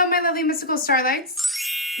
Hello, my lovely mystical starlights.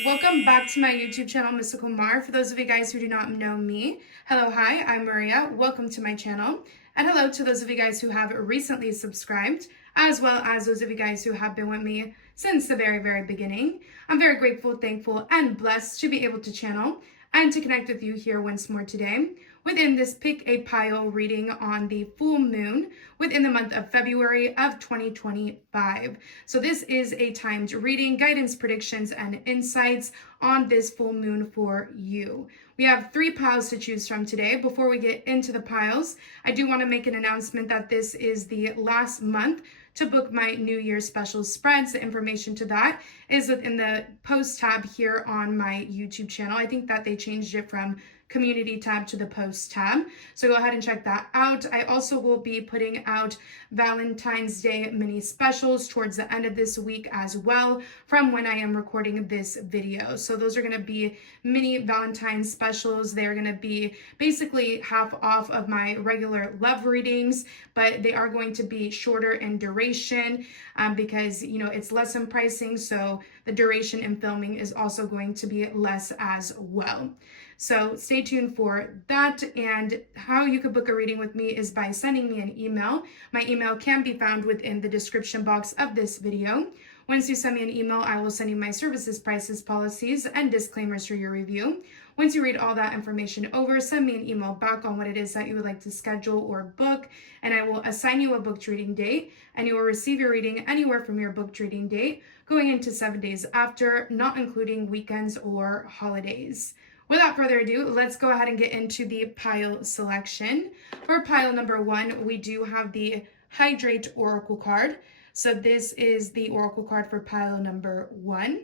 Welcome back to my YouTube channel, Mystical Mar. For those of you guys who do not know me, hello, hi, I'm Maria. Welcome to my channel. And hello to those of you guys who have recently subscribed, as well as those of you guys who have been with me since the very, very beginning. I'm very grateful, thankful, and blessed to be able to channel and to connect with you here once more today within this Pick a Pile reading on the full moon within the month of February of 2025. So this is a timed reading, guidance, predictions, and insights on this full moon for you. We have 3 piles to choose from today. Before we get into the piles, I do want to make an announcement that this is the last month to book my New Year's special spreads. The information to that is within the post tab here on my YouTube channel. I think that they changed it from community tab to the post tab. So go ahead and check that out. I also will be putting out Valentine's Day mini specials towards the end of this week as well from when I am recording this video. So those are going to be mini Valentine's specials. They're going to be basically half off of my regular love readings, but they are going to be shorter in duration because, you know, it's less in pricing. So the duration in filming is also going to be less as well. So stay tuned for that. And how you could book a reading with me is by sending me an email. My email can be found within the description box of this video. Once you send me an email, I will send you my services, prices, policies, and disclaimers for your review. Once you read all that information over, send me an email back on what it is that you would like to schedule or book, and I will assign you a booked reading date, and you will receive your reading anywhere from your booked reading date going into 7 days after, not including weekends or holidays. Without further ado, let's go ahead and get into the pile selection. For pile number 1, we do have the Hydrate Oracle card. So this is the Oracle card for pile number 1.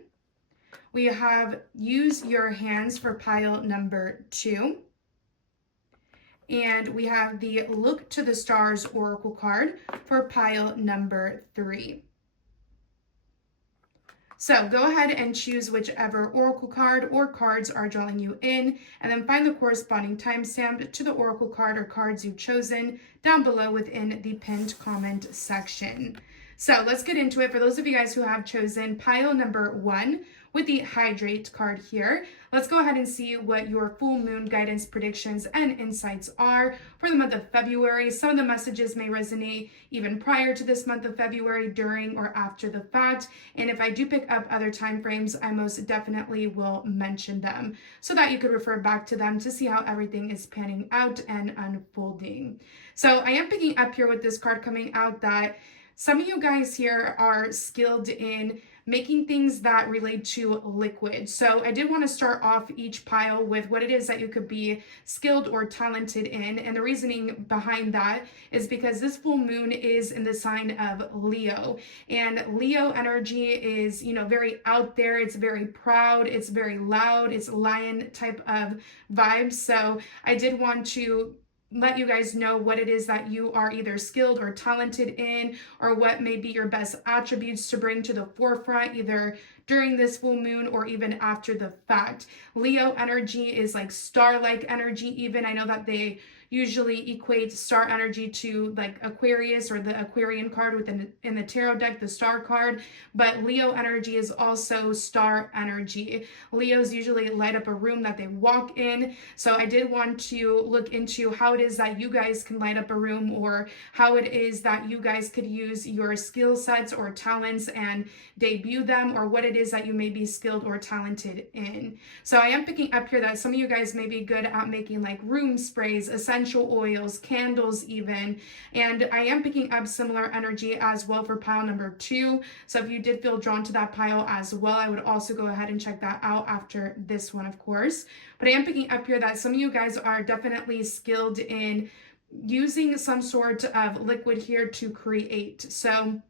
We have Use Your Hands for pile number 2. And we have the Look to the Stars Oracle card for pile number 3. So go ahead and choose whichever oracle card or cards are drawing you in, and then find the corresponding timestamp to the oracle card or cards you've chosen down below within the pinned comment section. So let's get into it. For those of you guys who have chosen pile number 1 with the Hydrate card here, let's go ahead and see what your full moon guidance predictions and insights are for the month of February. Some of the messages may resonate even prior to this month of February, during or after the fact. And if I do pick up other time frames, I most definitely will mention them so that you could refer back to them to see how everything is panning out and unfolding. So I am picking up here with this card coming out that some of you guys here are skilled in making things that relate to liquid. So I did want to start off each pile with what it is that you could be skilled or talented in. And the reasoning behind that is because this full moon is in the sign of Leo. And Leo energy is, you know, very out there. It's very proud. It's very loud. It's lion type of vibes. So I did want to let you guys know what it is that you are either skilled or talented in, or what may be your best attributes to bring to the forefront either during this full moon or even after the fact. Leo energy is like star-like energy even. I know that they usually equate star energy to like Aquarius or the Aquarian card within in the tarot deck, the star card, but Leo energy is also star energy. Leos usually light up a room that they walk in. So I did want to look into how it is that you guys can light up a room, or how it is that you guys could use your skill sets or talents and debut them, or what it is that you may be skilled or talented in. So I am picking up here that some of you guys may be good at making like room sprays, essential oils, candles even, and I am picking up similar energy as well for pile number 2. So if you did feel drawn to that pile as well, I would also go ahead and check that out after this one, of course. But I am picking up here that some of you guys are definitely skilled in using some sort of liquid here to create. So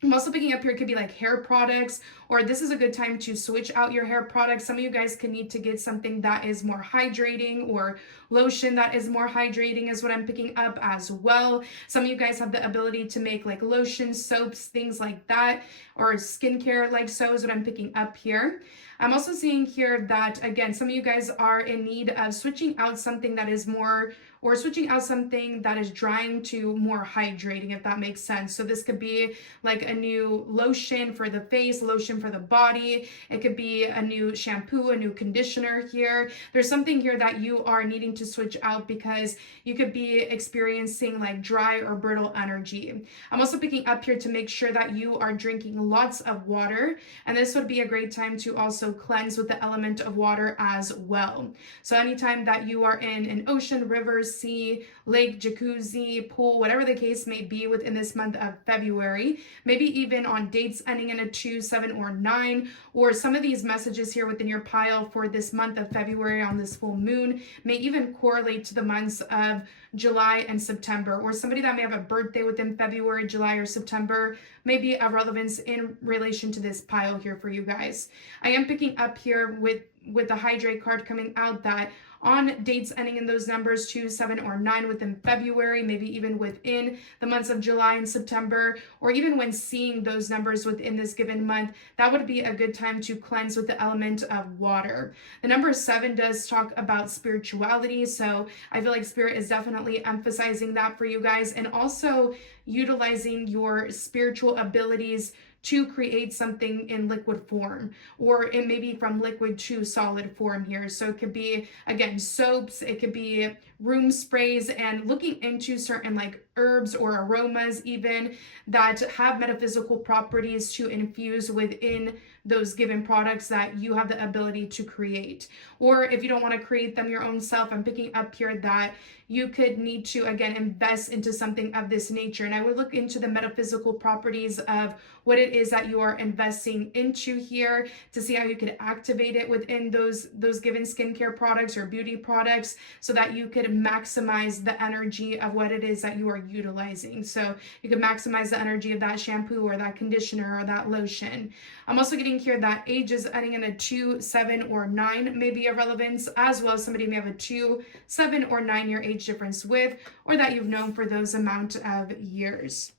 I'm also picking up here, it could be like hair products, or this is a good time to switch out your hair products. Some of you guys can need to get something that is more hydrating, or lotion that is more hydrating is what I'm picking up as well. Some of you guys have the ability to make like lotions, soaps, things like that, or skincare like so is what I'm picking up here. I'm also seeing here that, again, some of you guys are in need of switching out something that is more or switching out something that is drying to more hydrating, if that makes sense. So this could be like a new lotion for the face, lotion for the body. It could be a new shampoo, a new conditioner here. There's something here that you are needing to switch out because you could be experiencing like dry or brittle energy. I'm also picking up here to make sure that you are drinking lots of water, and this would be a great time to also cleanse with the element of water as well. So anytime that you are in an ocean, river, sea, lake, jacuzzi, pool, whatever the case may be within this month of February, maybe even on dates ending in a 2, 7, or 9, or some of these messages here within your pile for this month of February on this full moon may even correlate to the months of July and September, or somebody that may have a birthday within February, July, or September may be of relevance in relation to this pile here for you guys. I am picking up here with the hydrate card coming out that on dates ending in those numbers 2, 7, or 9 within February, maybe even within the months of July and September, or even when seeing those numbers within this given month, that would be a good time to cleanse with the element of water. The number 7 does talk about spirituality, so I feel like Spirit is definitely emphasizing that for you guys, and also utilizing your spiritual abilities to create something in liquid form, or it may be from liquid to solid form here. So it could be, again, soaps, it could be room sprays, and looking into certain like herbs or aromas even that have metaphysical properties to infuse within those given products that you have the ability to create. Or if you don't want to create them your own self, I'm picking up here that you could need to, again, invest into something of this nature. And I would look into the metaphysical properties of what it is that you are investing into here to see how you could activate it within those given skincare products or beauty products so that you could maximize the energy of what it is that you are utilizing. So you could maximize the energy of that shampoo or that conditioner or that lotion. I'm also getting here that ages ending in a 2, 7, or 9 may be of relevance, as well as somebody may have a 2, 7, or 9 year age difference with, or that you've known for those amount of years.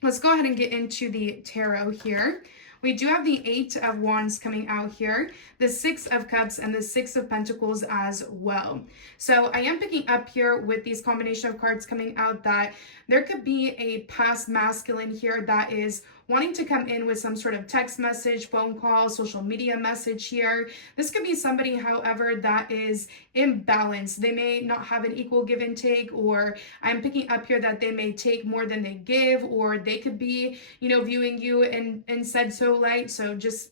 Let's go ahead and get into the tarot here. We do have the 8 of Wands coming out here, the 6 of Cups, and the 6 of Pentacles as well. So I am picking up here with these combination of cards coming out that there could be a past masculine here that is wanting to come in with some sort of text message, phone call, social media message here. This could be somebody, however, that is imbalanced. They may not have an equal give and take, or I'm picking up here that they may take more than they give, or they could be, viewing you in said so light. So just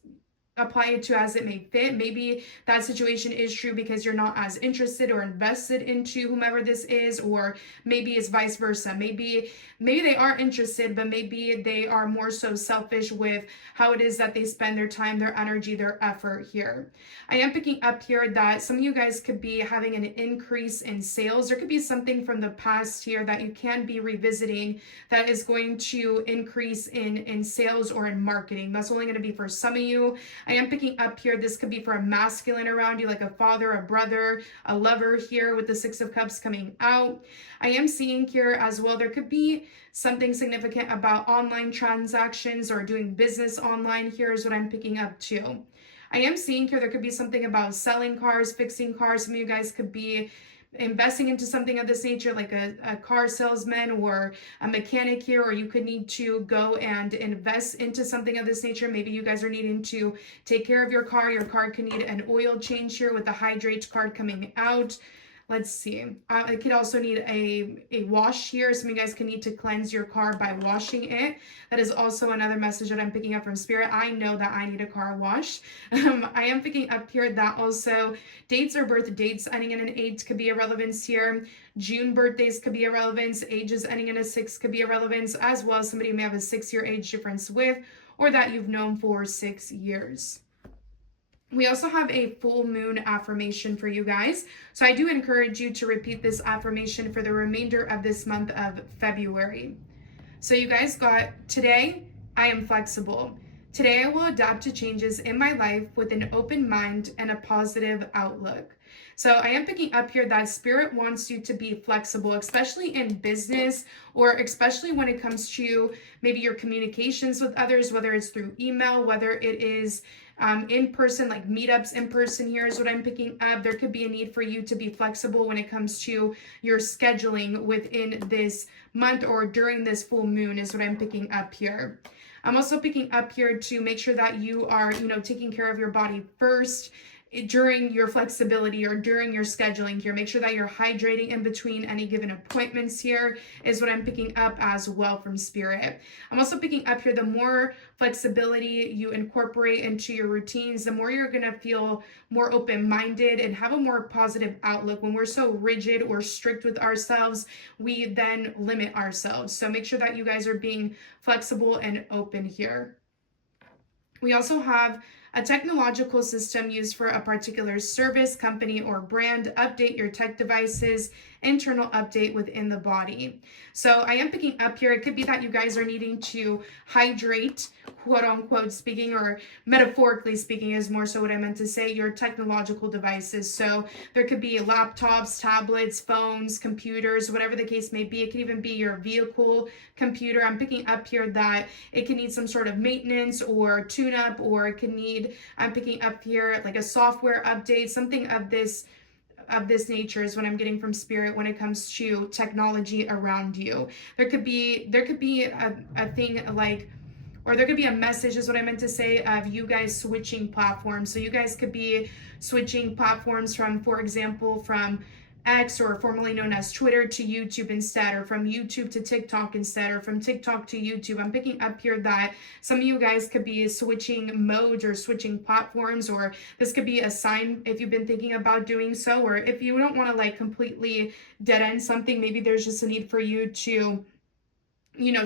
apply it to as it may fit. Maybe that situation is true because you're not as interested or invested into whomever this is, or maybe it's vice versa. Maybe they are interested, but maybe they are more so selfish with how it is that they spend their time, their energy, their effort here. I am picking up here that some of you guys could be having an increase in sales. There could be something from the past here that you can be revisiting that is going to increase in sales or in marketing. That's only going to be for some of you. I am picking up here, this could be for a masculine around you, like a father, a brother, a lover here with the 6 of Cups coming out. I am seeing here as well, there could be something significant about online transactions or doing business online here is what I'm picking up too. I am seeing here there could be something about selling cars, fixing cars. Some of you guys could be investing into something of this nature, like a car salesman or a mechanic here, or you could need to go and invest into something of this nature. Maybe you guys are needing to take care of your car. Your car could need an oil change here with the hydrate card coming out. Let's see. It could also need a wash here. Some of you guys can need to cleanse your car by washing it. That is also another message that I'm picking up from Spirit. I know that I need a car wash. I am picking up here that also dates or birth dates ending in an 8 could be a relevance here. June birthdays could be a relevance. Ages ending in a 6 could be a relevance, as well as somebody may have a 6 year age difference with, or that you've known for 6 years. We also have a full moon affirmation for you guys. So I do encourage you to repeat this affirmation for the remainder of this month of February. So you guys got, today, I am flexible. Today I will adapt to changes in my life with an open mind and a positive outlook. So I am picking up here that Spirit wants you to be flexible, especially in business, or especially when it comes to maybe your communications with others, whether it's through email, whether it is in person, like meetups in person. Here is what I'm picking up. There could be a need for you to be flexible when it comes to your scheduling within this month or during this full moon is what I'm picking up here. I'm also picking up here to make sure that you are, taking care of your body first during your flexibility or during your scheduling here. Make sure that you're hydrating in between any given appointments here is what I'm picking up as well from Spirit. I'm also picking up here, the more flexibility you incorporate into your routines, the more you're going to feel more open-minded and have a more positive outlook. When we're so rigid or strict with ourselves, we then limit ourselves. So make sure that you guys are being flexible and open here. We also have a technological system used for a particular service, company, or brand. Update your tech devices, internal update within the body. So I am picking up here, it could be that you guys are needing to hydrate, quote unquote speaking, or metaphorically speaking is more so what I meant to say, your technological devices. So there could be laptops, tablets, phones, computers, whatever the case may be. It could even be your vehicle computer. I'm picking up here that it can need some sort of maintenance or tune-up, or it can need, I'm picking up here like a software update, something of this nature is what I'm getting from Spirit when it comes to technology around you. There could be a thing like, or there could be a message is what I meant to say, of you guys switching platforms. So you guys could be switching platforms from, for example, from X, or formerly known as Twitter, to YouTube instead, or from YouTube to TikTok instead, or from TikTok to YouTube. I'm picking up here that some of you guys could be switching modes or switching platforms, or this could be a sign if you've been thinking about doing so, or if you don't want to like completely dead end something, maybe there's just a need for you to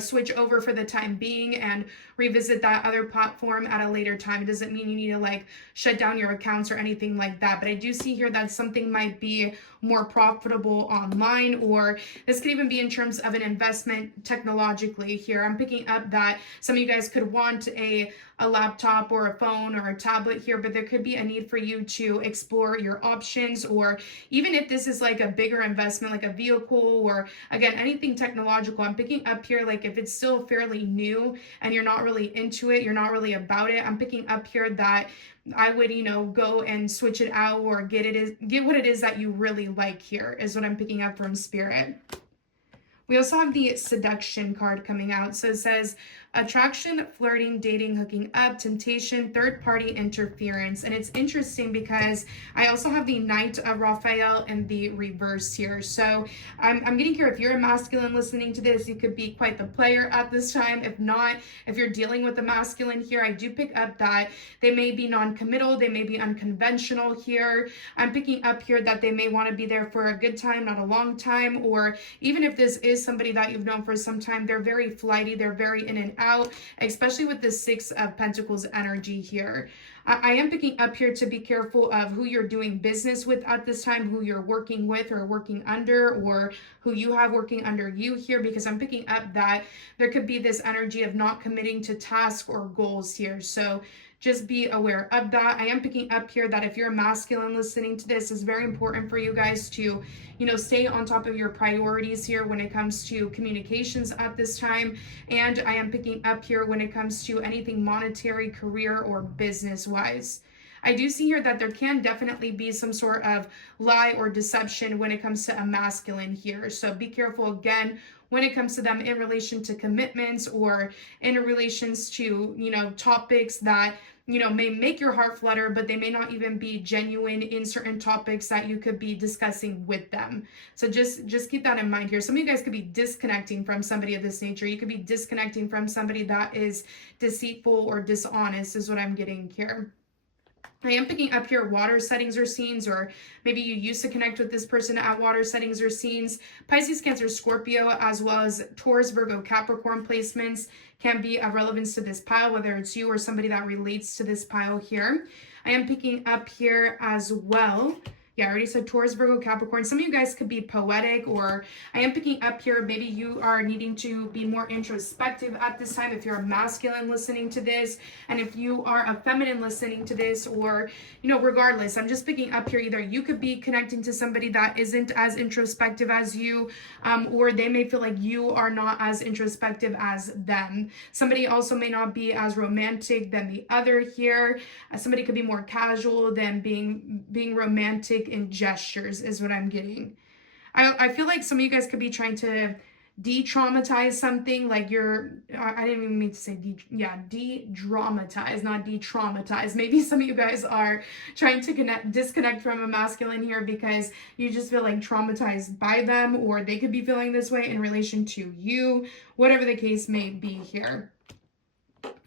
switch over for the time being and revisit that other platform at a later time. It doesn't mean you need to like shut down your accounts or anything like that, but I do see here that something might be more profitable online, or this could even be in terms of an investment technologically here. I'm picking up that some of you guys could want a laptop or a phone or a tablet here, but there could be a need for you to explore your options, or even if this is like a bigger investment, like a vehicle, or again, anything technological. I'm picking up here, like if it's still fairly new and you're not really into it, you're not really about it, I'm picking up here that I would, go and switch it out, or get what it is that you really like here is what I'm picking up from Spirit. We also have the seduction card coming out. So it says attraction, flirting, dating, hooking up, temptation, third-party interference. And it's interesting because I also have the Knight of Raphael in the reverse here. So I'm getting here, if you're a masculine listening to this, you could be quite the player at this time. If not, if you're dealing with a masculine here, I do pick up that they may be non-committal, they may be unconventional here. I'm picking up here that they may want to be there for a good time, not a long time, or even if this is somebody that you've known for some time, they're very flighty, they're very in and out, especially with the Six of Pentacles energy here. I am picking up here to be careful of who you're doing business with at this time, who you're working with or working under, or who you have working under you here, because I'm picking up that there could be this energy of not committing to tasks or goals here. So just be aware of that. I am picking up here that if you're a masculine listening to this, it's very important for you guys to, stay on top of your priorities here when it comes to communications at this time. And I am picking up here when it comes to anything monetary, career, or business wise. I do see here that there can definitely be some sort of lie or deception when it comes to a masculine here. So be careful again when it comes to them in relation to commitments, or in relations to, topics that, may make your heart flutter, but they may not even be genuine in certain topics that you could be discussing with them. So just keep that in mind here. Some of you guys could be disconnecting from somebody of this nature. You could be disconnecting from somebody that is deceitful or dishonest is what I'm getting here. I am picking up here water settings or scenes, or maybe you used to connect with this person at water settings or scenes. Pisces, Cancer, Scorpio, as well as Taurus, Virgo, Capricorn placements can be of relevance to this pile, whether it's you or somebody that relates to this pile here. I am picking up here as well Yeah, I already said Taurus, Virgo, Capricorn. Some of you guys could be poetic, or I am picking up here, maybe you are needing to be more introspective at this time if you're a masculine listening to this, and if you are a feminine listening to this, or, regardless, I'm just picking up here, either you could be connecting to somebody that isn't as introspective as you, or they may feel like you are not as introspective as them. Somebody also may not be as romantic than the other here. Somebody could be more casual than being romantic in gestures is what I'm getting. I feel like some of you guys could be trying to de-traumatize something, like I didn't even mean to say de-dramatize, not de-traumatize. Maybe some of you guys are trying to disconnect from a masculine here because you just feel like traumatized by them, or they could be feeling this way in relation to you, whatever the case may be here.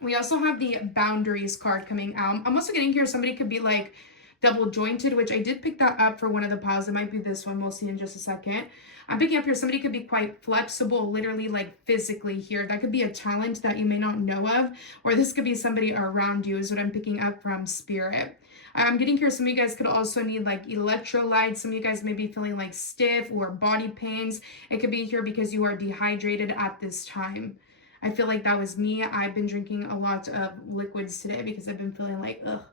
We also have the boundaries card coming out. I'm also getting here, somebody could be like double jointed, which I did pick that up for one of the piles. It might be this one. We'll see in just a second. I'm picking up here, somebody could be quite flexible, literally like physically here. That could be a talent that you may not know of, or this could be somebody around you is what I'm picking up from Spirit. I'm getting here, some of you guys could also need like electrolytes. Some of you guys may be feeling like stiff or body pains. It could be here because you are dehydrated at this time. I feel like that was me. I've been drinking a lot of liquids today because I've been feeling like, ugh.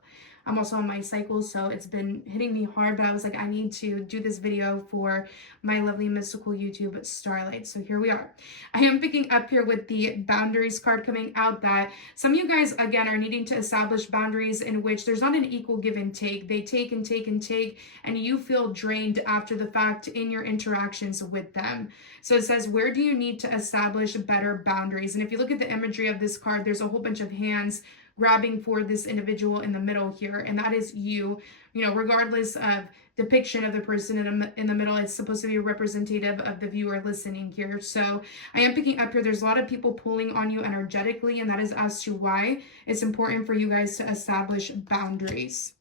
I'm also on my cycle, so it's been hitting me hard, but I was like, I need to do this video for my lovely mystical YouTube Starlights. So here we are. I am picking up here with the boundaries card coming out that some of you guys, again, are needing to establish boundaries in which there's not an equal give and take. They take and take and take, and you feel drained after the fact in your interactions with them. So it says, where do you need to establish better boundaries? And if you look at the imagery of this card, there's a whole bunch of hands grabbing for this individual in the middle here, and that is you. Regardless of depiction of the person in the middle, it's supposed to be representative of the viewer listening here. So I am picking up here, there's a lot of people pulling on you energetically, and that is as to why it's important for you guys to establish boundaries.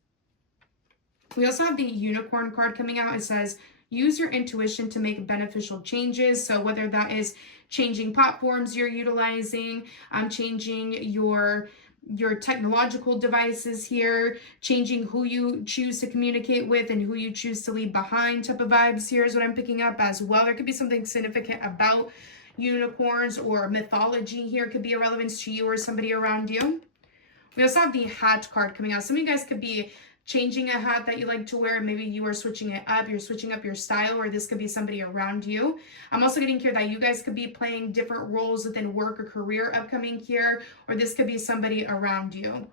We also have the unicorn card coming out. It says, use your intuition to make beneficial changes. So whether that is changing platforms you're utilizing, changing your technological devices here, changing who you choose to communicate with and who you choose to leave behind type of vibes here is what I'm picking up as well. There could be something significant about unicorns, or mythology here could be a relevance to you or somebody around you. We also have the hat card coming out. Some of you guys could be changing a hat that you like to wear. Maybe you are switching it up, you're switching up your style, or this could be somebody around you. I'm also getting here that you guys could be playing different roles within work or career upcoming here, or this could be somebody around you.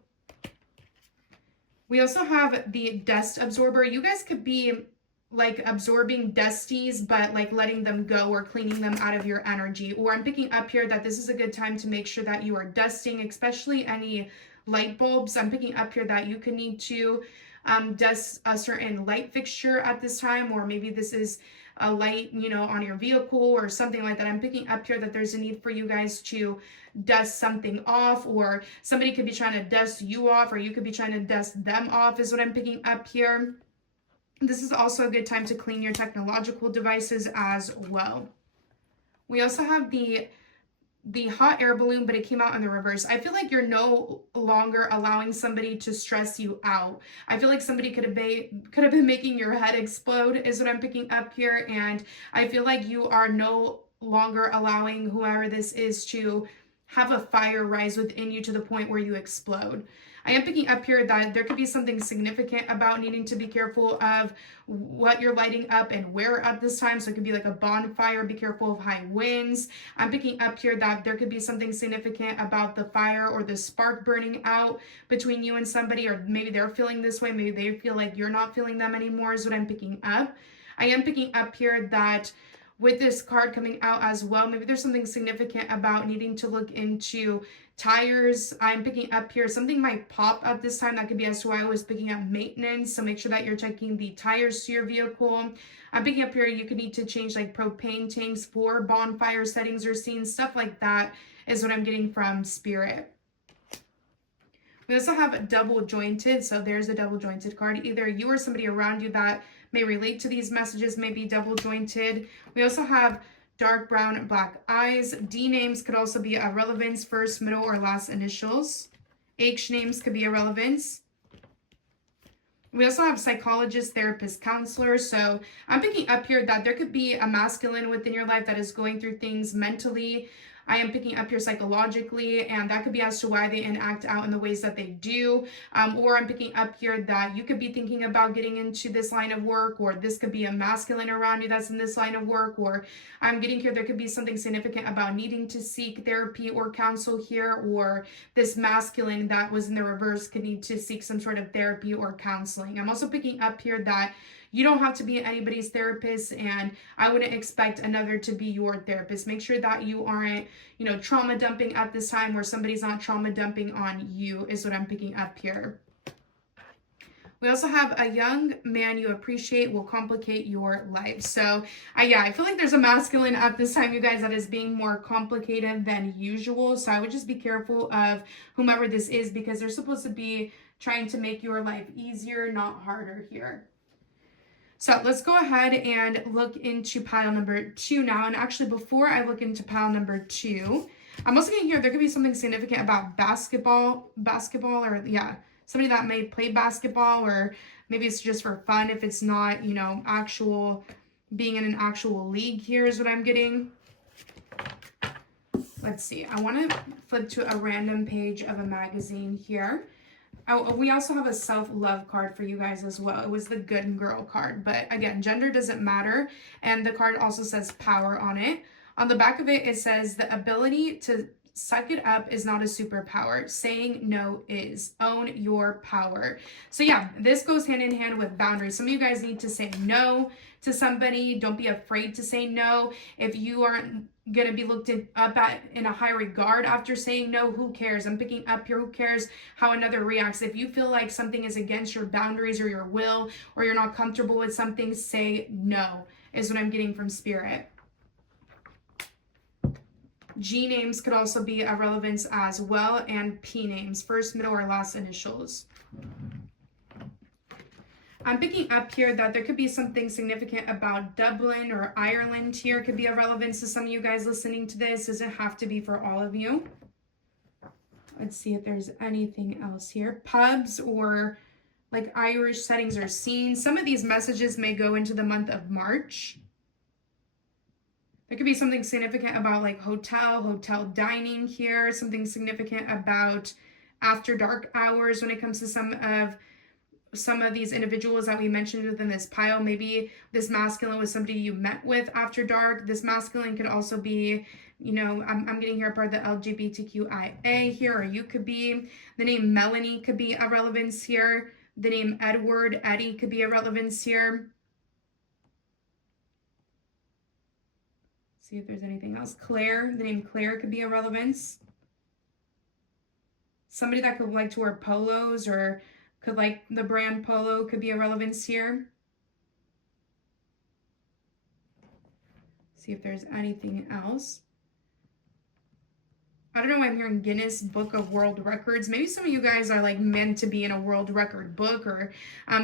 We also have the dust absorber. You guys could be like absorbing dusties, but like letting them go or cleaning them out of your energy. Or I'm picking up here that this is a good time to make sure that you are dusting, especially any light bulbs. I'm picking up here that you could need to dust a certain light fixture at this time, or maybe this is a light, on your vehicle or something like that. I'm picking up here that there's a need for you guys to dust something off, or somebody could be trying to dust you off, or you could be trying to dust them off is what I'm picking up here. This is also a good time to clean your technological devices as well. We also have the hot air balloon, but it came out in the reverse. I feel like you're no longer allowing somebody to stress you out. I feel like somebody could have been making your head explode is what I'm picking up here. And I feel like you are no longer allowing whoever this is to have a fire rise within you to the point where you explode. I am picking up here that there could be something significant about needing to be careful of what you're lighting up and where at this time. So it could be like a bonfire, be careful of high winds. I'm picking up here that there could be something significant about the fire or the spark burning out between you and somebody, or maybe they're feeling this way, maybe they feel like you're not feeling them anymore is what I'm picking up. I am picking up here that with this card coming out as well, maybe there's something significant about needing to look into tires. I'm picking up here, something might pop at this time. That could be as to why I was picking up maintenance. So make sure that you're checking the tires to your vehicle. I'm picking up here, you could need to change like propane tanks for bonfire settings or scenes, stuff like that is what I'm getting from Spirit. We also have double jointed. So there's a double jointed card. Either you or somebody around you that may relate to these messages may be double jointed. We also have dark brown and black eyes. D names could also be a relevance, first, middle, or last initials. H names could be a relevance. We also have psychologists, therapists, counselors. So I'm picking up here that there could be a masculine within your life that is going through things mentally. I am picking up here psychologically, and that could be as to why they enact out in the ways that they do. Or I'm picking up here that you could be thinking about getting into this line of work, or this could be a masculine around you that's in this line of work. Or I'm getting here there could be something significant about needing to seek therapy or counsel here, or this masculine that was in the reverse could need to seek some sort of therapy or counseling. I'm also picking up here that you don't have to be anybody's therapist, and I wouldn't expect another to be your therapist. Make sure that you aren't, trauma dumping at this time, where somebody's not trauma dumping on you, is what I'm picking up here. We also have a young man you appreciate will complicate your life. So, I feel like there's a masculine at this time, you guys, that is being more complicated than usual. So I would just be careful of whomever this is, because they're supposed to be trying to make your life easier, not harder here. So let's go ahead and look into pile number 2 now. And actually, before I look into pile number 2, I'm also getting here there could be something significant about basketball, or somebody that may play basketball, or maybe it's just for fun if it's not, actual being in an actual league here is what I'm getting. Let's see. I want to flip to a random page of a magazine here. We also have a self-love card for you guys as well. It was the good girl card, but again, gender doesn't matter. And the card also says power on it. On the back of it, it says the ability to suck it up is not a superpower. Saying no is. Own your power. So this goes hand in hand with boundaries. Some of you guys need to say no to somebody. Don't be afraid to say no. If you aren't going to be looked up at in a high regard after saying no, who cares? I'm picking up here, who cares how another reacts? If you feel like something is against your boundaries or your will, or you're not comfortable with something, say no, is what I'm getting from Spirit. G names could also be a relevance as well, and P names, first, middle, or last initials. I'm picking up here that there could be something significant about Dublin or Ireland here. Could be a relevance to some of you guys listening to this. Doesn't have to be for all of you. Let's see if there's anything else here. Pubs or like Irish settings or scenes. Some of these messages may go into the month of March. There could be something significant about like hotel dining here. Something significant about after dark hours when it comes to some of these individuals that we mentioned within this pile. Maybe this masculine was somebody you met with after dark. This masculine could also be, I'm getting here part of the LGBTQIA here, or you could be. The name Melanie could be a relevance here. The name Edward, Eddie could be a relevance here. See if there's anything else. Claire, the name Claire could be a relevance. Somebody that could like to wear polos or could like the brand Polo could be a relevance here. See if there's anything else. I don't know why I'm hearing Guinness Book of World Records. Maybe some of you guys are like meant to be in a world record book, or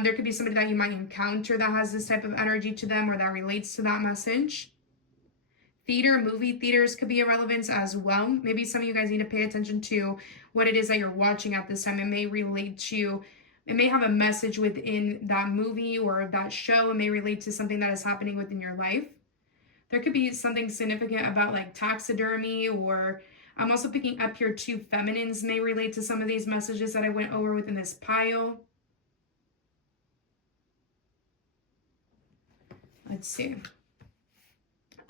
there could be somebody that you might encounter that has this type of energy to them or that relates to that message. Theater, movie theaters could be a relevance as well. Maybe some of you guys need to pay attention to what it is that you're watching at this time. It may relate to, it may have a message within that movie or that show. It may relate to something that is happening within your life. There could be something significant about like taxidermy, or I'm also picking up here two feminines may relate to some of these messages that I went over within this pile. Let's see.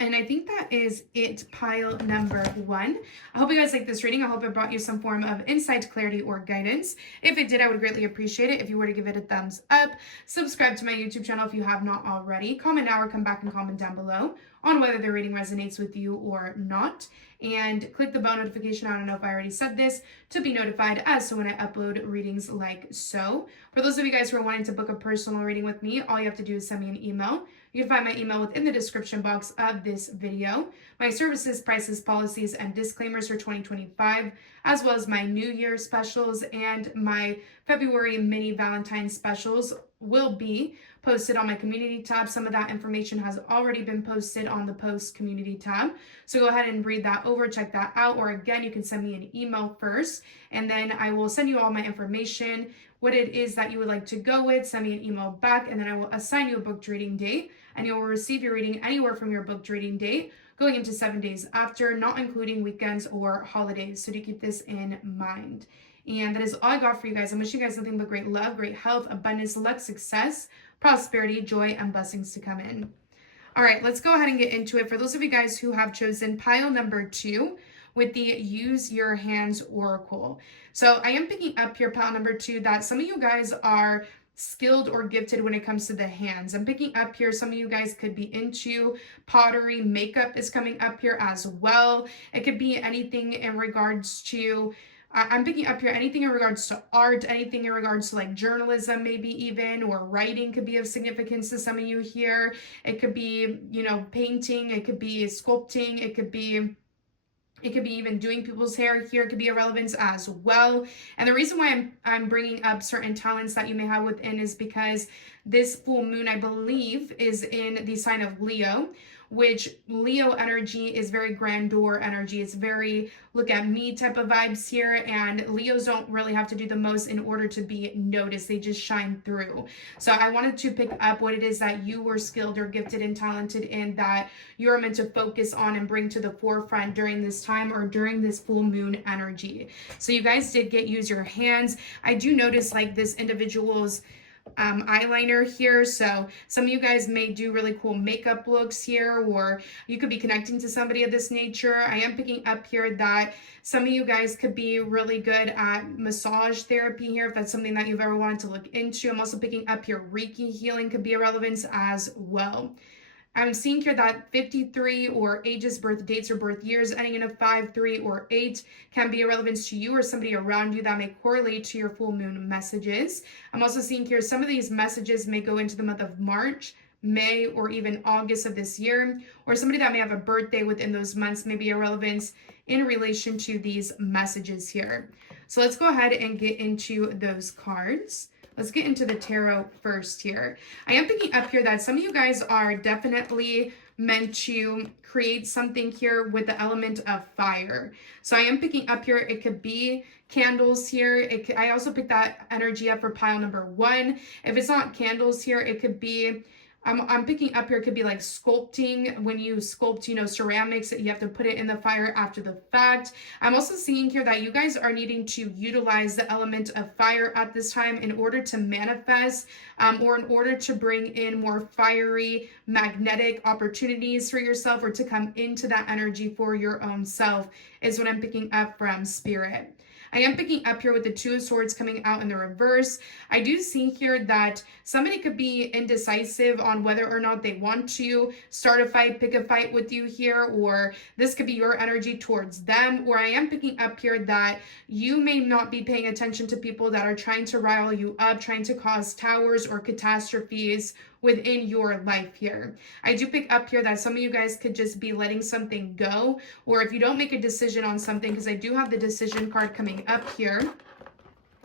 And I think that is it, pile number 1. I hope you guys like this reading. I hope it brought you some form of insight, clarity, or guidance. If it did, I would greatly appreciate it if you were to give it a thumbs up. Subscribe to my YouTube channel if you have not already. Comment now or come back and comment down below on whether the reading resonates with you or not. And click the bell notification, I don't know if I already said this, to be notified as to when I upload readings like so. For those of you guys who are wanting to book a personal reading with me, all you have to do is send me an email. You can find my email within the description box of this video. My services, prices, policies, and disclaimers for 2025, as well as my New Year specials and my February mini Valentine specials will be posted on my community tab. Some of that information has already been posted on the post community tab. So go ahead and read that over, check that out. Or again, you can send me an email first, and then I will send you all my information, what it is that you would like to go with. Send me an email back, and then I will assign you a booked reading date, and you will receive your reading anywhere from your booked reading date going into 7 days after, not including weekends or holidays. So do keep this in mind. And that is all I got for you guys. I'm wishing you guys nothing but great love, great health, abundance, luck, success, prosperity, joy, and blessings to come in. All right, let's go ahead and get into it. For those of you guys who have chosen pile number 2 with the Use Your Hands Oracle. So I am picking up here pile number 2 that some of you guys are skilled or gifted when it comes to the hands. I'm picking up here some of you guys could be into pottery. Makeup is coming up here as well. It could be anything in regards to I'm picking up here anything in regards to art, anything in regards to like journalism, maybe even, or writing could be of significance to some of you here. It could be, painting, it could be sculpting, it could be even doing people's hair here. It could be a relevance as well. And the reason why I'm bringing up certain talents that you may have within is because this full moon, I believe, is in the sign of Leo, which Leo energy is very grandeur energy. It's very look at me type of vibes here, and Leos don't really have to do the most in order to be noticed. They just shine through. So I wanted to pick up what it is that you were skilled or gifted and talented in, that you're meant to focus on and bring to the forefront during this time or during this full moon energy. So you guys did use your hands. I do notice like this individual's eyeliner here, so some of you guys may do really cool makeup looks here, or you could be connecting to somebody of this nature. I am picking up here that some of you guys could be really good at massage therapy here, if that's something that you've ever wanted to look into. I'm also picking up here Reiki healing could be a relevance as well. I'm seeing here that 53 or ages, birth dates, or birth years ending in a 5, 3, or 8 can be a relevance to you or somebody around you that may correlate to your full moon messages. I'm also seeing here some of these messages may go into the month of March, May, or even August of this year, or somebody that may have a birthday within those months may be a relevance in relation to these messages here. So let's go ahead and get into those cards. Let's get into the tarot first here. I am picking up here that some of you guys are definitely meant to create something here with the element of fire. So I am picking up here, it could be candles here. I also picked that energy up for pile number 1. If it's not candles here, it could be I'm picking up here, it could be like sculpting. When you sculpt, ceramics, you have to put it in the fire after the fact. I'm also seeing here that you guys are needing to utilize the element of fire at this time in order to manifest or in order to bring in more fiery, magnetic opportunities for yourself, or to come into that energy for your own self is what I'm picking up from Spirit. I am picking up here with the 2 of Swords coming out in the reverse. I do see here that somebody could be indecisive on whether or not they want to start a fight, pick a fight with you here, or this could be your energy towards them. Or I am picking up here that you may not be paying attention to people that are trying to rile you up, trying to cause towers or catastrophes within your life here. I do pick up here that some of you guys could just be letting something go, or if you don't make a decision on something, because I do have the decision card coming up here,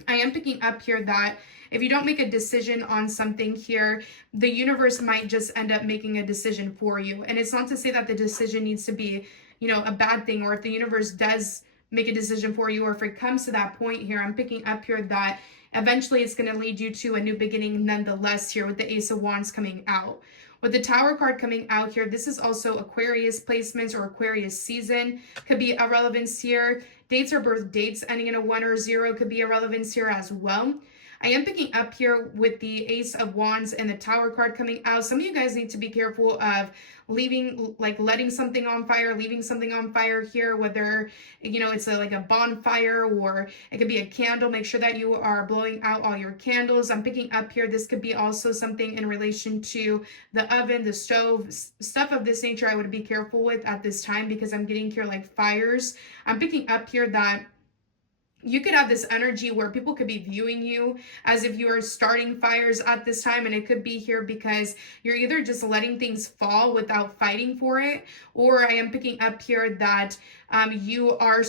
I am picking up here that if you don't make a decision on something here, the universe might just end up making a decision for you. And it's not to say that the decision needs to be, a bad thing, or if the universe does make a decision for you, or if it comes to that point here, I'm picking up here that eventually it's going to lead you to a new beginning nonetheless here with the Ace of Wands coming out. With the Tower card coming out here, this is also Aquarius placements or Aquarius season. Could be a relevance here. Dates or birth dates ending in a 1 or 0 could be a relevance here as well. I am picking up here with the Ace of Wands and the Tower card coming out. Some of you guys need to be careful of letting something on fire, leaving something on fire here, whether, it's like a bonfire or it could be a candle. Make sure that you are blowing out all your candles. I'm picking up here, this could be also something in relation to the oven, the stove, stuff of this nature I would be careful with at this time, because I'm getting here like fires. I'm picking up here that you could have this energy where people could be viewing you as if you are starting fires at this time, and it could be here because you're either just letting things fall without fighting for it, or I am picking up here that You are,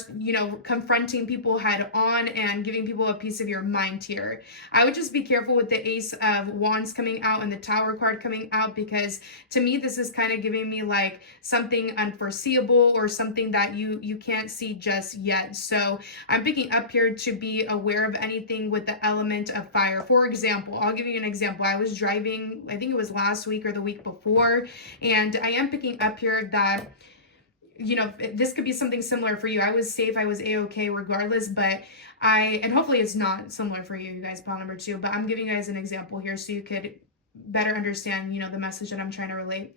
confronting people head on and giving people a piece of your mind here. I would just be careful with the Ace of Wands coming out and the Tower card coming out, because to me, this is kind of giving me like something unforeseeable or something that you can't see just yet. So I'm picking up here to be aware of anything with the element of fire. For example, I'll give you an example. I was driving, I think it was last week or the week before, and I am picking up here that this could be something similar for you. I was safe, I was a-okay regardless, but and hopefully it's not similar for you guys, pile number 2, but I'm giving you guys an example here so you could better understand, the message that I'm trying to relate.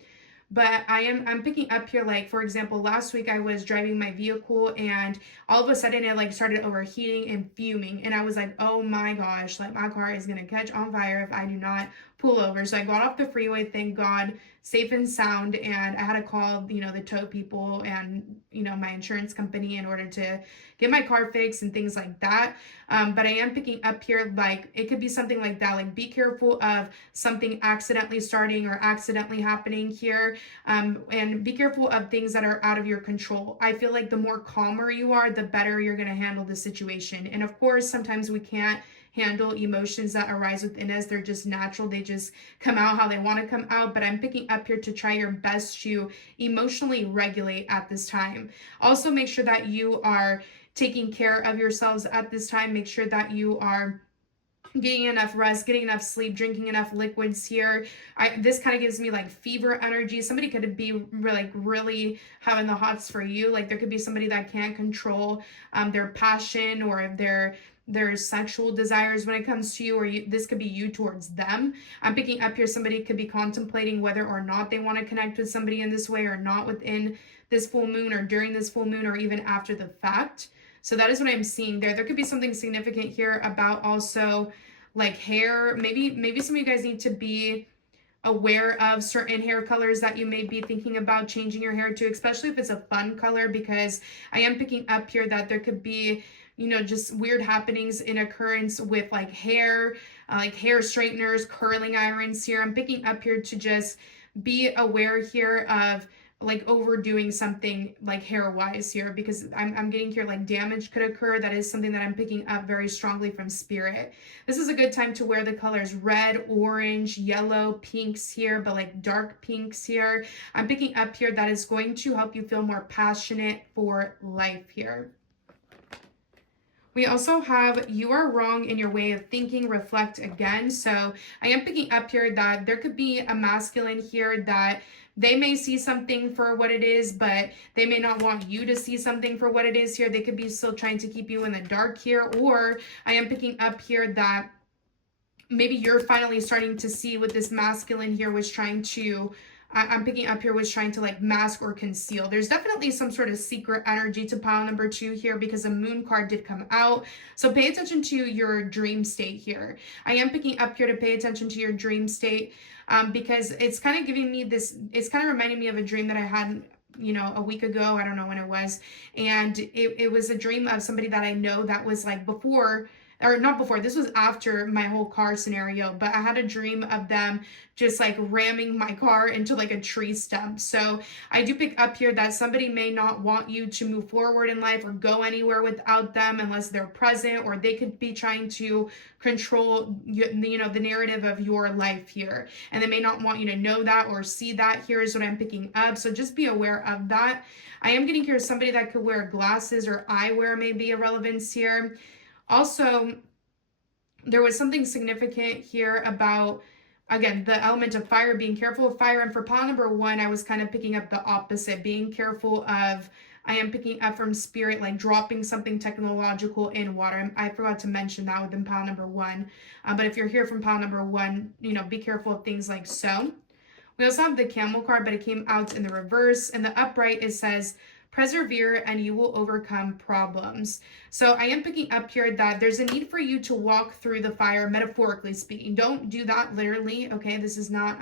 But I'm picking up here, like, for example, last week I was driving my vehicle and all of a sudden it like started overheating and fuming. And I was like, oh my gosh, like my car is going to catch on fire if I do not pull over. So I got off the freeway, thank God, safe and sound. And I had to call, the tow people and, my insurance company in order to get my car fixed and things like that. But I am picking up here, like, it could be something like that. Like, be careful of something accidentally starting or accidentally happening here. And be careful of things that are out of your control. I feel like the more calmer you are, the better you're going to handle the situation. And of course, sometimes we can't handle emotions that arise within us. They're just natural. They just come out how they want to come out. But I'm picking up here to try your best to emotionally regulate at this time. Also, make sure that you are taking care of yourselves at this time. Make sure that you are getting enough rest, getting enough sleep, drinking enough liquids here. This kind of gives me like fever energy. Somebody could be really having the hots for you. Like, there could be somebody that can't control their passion or their sexual desires when it comes to you, or this could be you towards them. I'm picking up here somebody could be contemplating whether or not they want to connect with somebody in this way or not within this full moon or during this full moon or even after the fact. So that is what I'm seeing there. There could be something significant here about also like hair. Maybe some of you guys need to be aware of certain hair colors that you may be thinking about changing your hair to, especially if it's a fun color, because I am picking up here that there could be, just weird happenings in occurrence with like hair straighteners, curling irons here. I'm picking up here to just be aware here of like overdoing something like hair wise here, because I'm getting here like damage could occur. That is something that I'm picking up very strongly from spirit. This is a good time to wear the colors red, orange, yellow, pinks here, but like dark pinks here. I'm picking up here that is going to help you feel more passionate for life here. We also have you are wrong in your way of thinking, reflect again. So I am picking up here that there could be a masculine here that they may see something for what it is, but they may not want you to see something for what it is here. They could be still trying to keep you in the dark here. Or I am picking up here that maybe you're finally starting to see what this masculine here was trying to I'm picking up here was trying to like mask or conceal. There's definitely some sort of secret energy to pile number 2 here, because the moon card did come out. So pay attention to your dream state here. I am picking up here to pay attention to your dream state because it's kind of giving me this, it's kind of reminding me of a dream that I had a week ago. I don't know when it was. And it was a dream of somebody that I know that was like before, or not before, this was after my whole car scenario, but I had a dream of them just like ramming my car into like a tree stump. So I do pick up here that somebody may not want you to move forward in life or go anywhere without them unless they're present, or they could be trying to control the narrative of your life here, and they may not want you to know that or see that. Here is what I'm picking up, so just be aware of that. I am getting here somebody that could wear glasses or eyewear may be a relevance here. Also, there was something significant here about, again, the element of fire, being careful of fire. And for pile number 1, I was kind of picking up the opposite, being careful of, I am picking up from spirit, like dropping something technological in water. I forgot to mention that within pile number 1. But if you're here from pile number 1, be careful of things like so. We also have the camel card, but it came out in the reverse. In the upright, it says, persevere and you will overcome problems. So I am picking up here that there's a need for you to walk through the fire, metaphorically speaking. Don't do that literally, okay? This is not,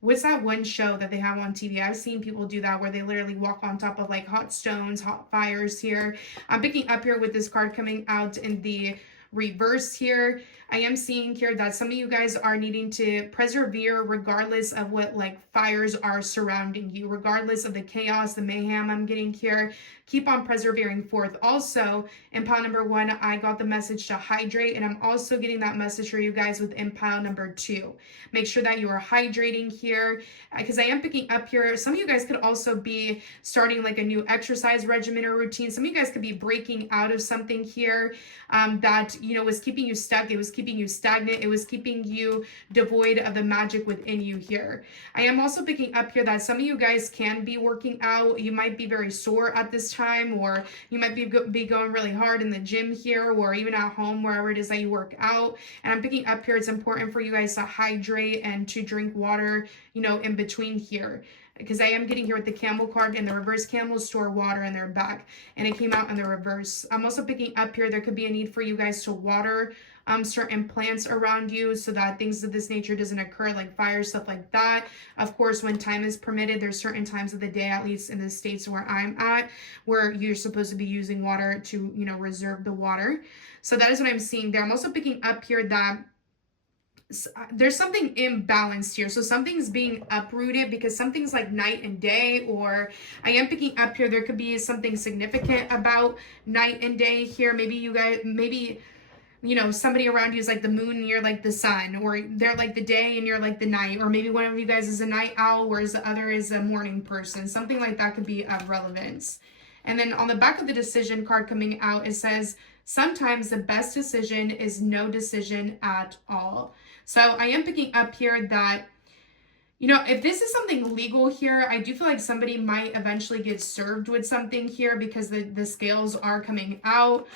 what's that one show that they have on TV? I've seen people do that where they literally walk on top of like hot stones, hot fires here. I'm picking up here with this card coming out in the reverse here. I am seeing here that some of you guys are needing to persevere regardless of what like fires are surrounding you, regardless of the chaos, the mayhem I'm getting here. Keep on persevering forth. Also, in pile number 1, I got the message to hydrate, and I'm also getting that message for you guys within pile number 2. Make sure that you are hydrating here, because I am picking up here. Some of you guys could also be starting like a new exercise regimen or routine. Some of you guys could be breaking out of something here that, you know, was keeping you stuck. It was keeping you stagnant. It was keeping you devoid of the magic within you here. I am also picking up here that some of you guys can be working out. You might be very sore at this time, or you might be going really hard in the gym here, or even at home, wherever it is that you work out. And I'm picking up here, it's important for you guys to hydrate and to drink water, you know, in between here. Because I am getting here with the camel card, and the reverse camels store water in their back, and it came out in the reverse. I'm also picking up here, there could be a need for you guys to water certain plants around you so that things of this nature doesn't occur, like fire, stuff like that. Of course, when time is permitted, there's certain times of the day, at least in the states where I'm at, where you're supposed to be using water to, you know, reserve the water. So that is what I'm seeing there. I'm also picking up here that there's something imbalanced here. So something's being uprooted because something's like night and day, or I am picking up here, there could be something significant about night and day here. Maybe you guys, maybe, you know, somebody around you is like the moon and you're like the sun, or they're like the day and you're like the night, or maybe one of you guys is a night owl, whereas the other is a morning person. Something like that could be of relevance. And then on the back of the decision card coming out, it says, sometimes the best decision is no decision at all. So I am picking up here that, you know, if this is something legal here, I do feel like somebody might eventually get served with something here because the scales are coming out.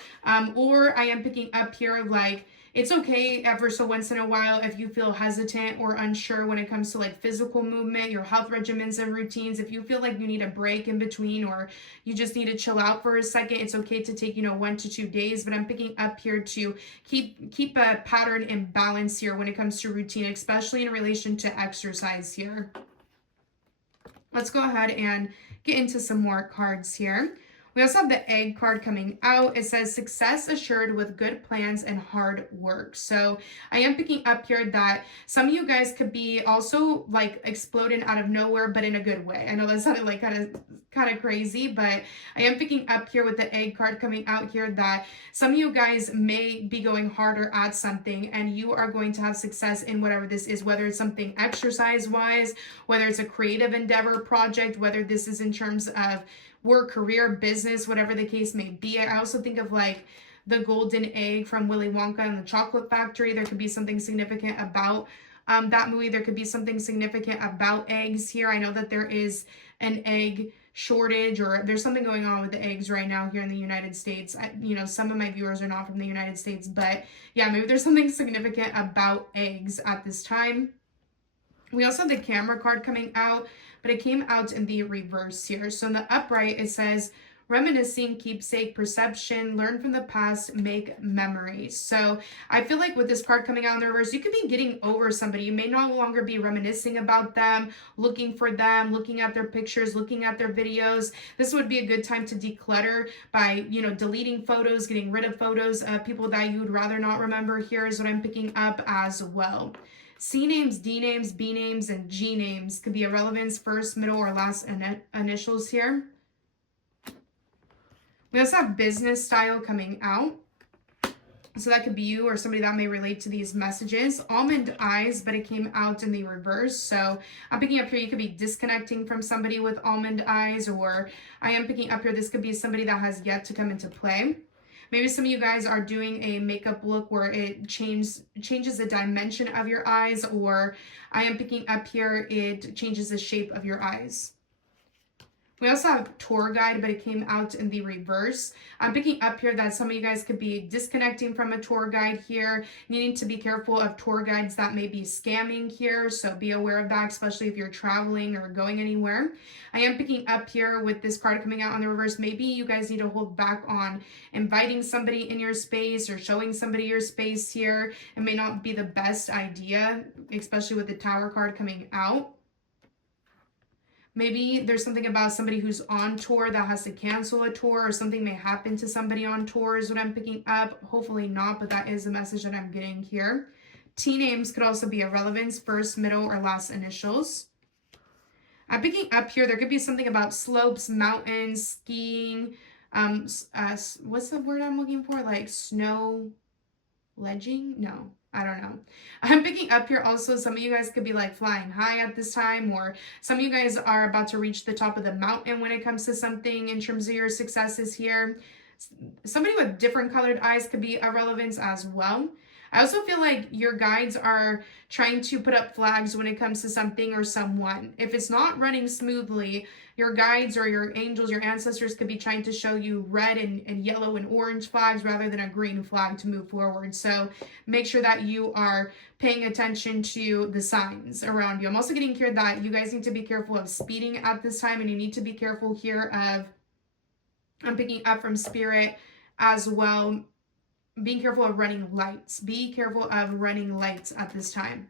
Or I am picking up here like, it's okay ever so once in a while if you feel hesitant or unsure when it comes to like physical movement, your health regimens and routines. If you feel like you need a break in between, or you just need to chill out for a second, it's okay to take, you know, 1 to 2 days. But I'm picking up here to keep a pattern and balance here when it comes to routine, especially in relation to exercise here. Let's go ahead and get into some more cards here. We also have the egg card coming out. It says success assured with good plans and hard work. So I am picking up here that some of you guys could be also like exploding out of nowhere, but in a good way. I know that sounded like kind of crazy, but I am picking up here with the egg card coming out here that some of you guys may be going harder at something, and you are going to have success in whatever this is, whether it's something exercise wise, whether it's a creative endeavor project, whether this is in terms of work, career, business, whatever the case may be. I also think of like the golden egg from Willy Wonka and the Chocolate Factory. There could be something significant about that movie. There could be something significant about eggs here. I know that there is an egg shortage, or there's something going on with the eggs right now here in the United States. You know, some of my viewers are not from the United States, but yeah, maybe there's something significant about eggs at this time. We also have the camera card coming out, but it came out in the reverse here. So in the upright, it says, reminiscing, keepsake, perception, learn from the past, make memories. So I feel like with this card coming out in the reverse, you could be getting over somebody. You may no longer be reminiscing about them, looking for them, looking at their pictures, looking at their videos. This would be a good time to declutter by, you know, deleting photos, getting rid of photos of people that you would rather not remember. Here is what I'm picking up as well. C names, D names, B names, and G names could be a relevance, first, middle, or last initials here. We also have business style coming out. So that could be you or somebody that may relate to these messages. Almond eyes, but it came out in the reverse. So I'm picking up here, you could be disconnecting from somebody with almond eyes, or I am picking up here, this could be somebody that has yet to come into play. Maybe some of you guys are doing a makeup look where it changes the dimension of your eyes, or I am picking up here, it changes the shape of your eyes. We also have tour guide, but it came out in the reverse. I'm picking up here that some of you guys could be disconnecting from a tour guide here, needing to be careful of tour guides that may be scamming here. So be aware of that, especially if you're traveling or going anywhere. I am picking up here with this card coming out on the reverse. Maybe you guys need to hold back on inviting somebody in your space or showing somebody your space here. It may not be the best idea, especially with the Tower card coming out. Maybe there's something about somebody who's on tour that has to cancel a tour, or something may happen to somebody on tour is what I'm picking up. Hopefully not, but that is the message that I'm getting here. T names could also be irrelevance, first, middle, or last initials. I'm picking up here, there could be something about slopes, mountains, skiing, what's the word I'm looking for? Like snow ledging? No, I don't know. I'm picking up here also, some of you guys could be like flying high at this time, or some of you guys are about to reach the top of the mountain when it comes to something in terms of your successes here. Somebody with different colored eyes could be irrelevance as well. I also feel like your guides are trying to put up flags when it comes to something or someone. If it's not running smoothly, your guides or your angels, your ancestors could be trying to show you red and yellow and orange flags rather than a green flag to move forward. So make sure that you are paying attention to the signs around you. I'm also getting here that you guys need to be careful of speeding at this time, and you need to be careful here of, I'm picking up from Spirit as well, being careful of running lights. Be careful of running lights at this time.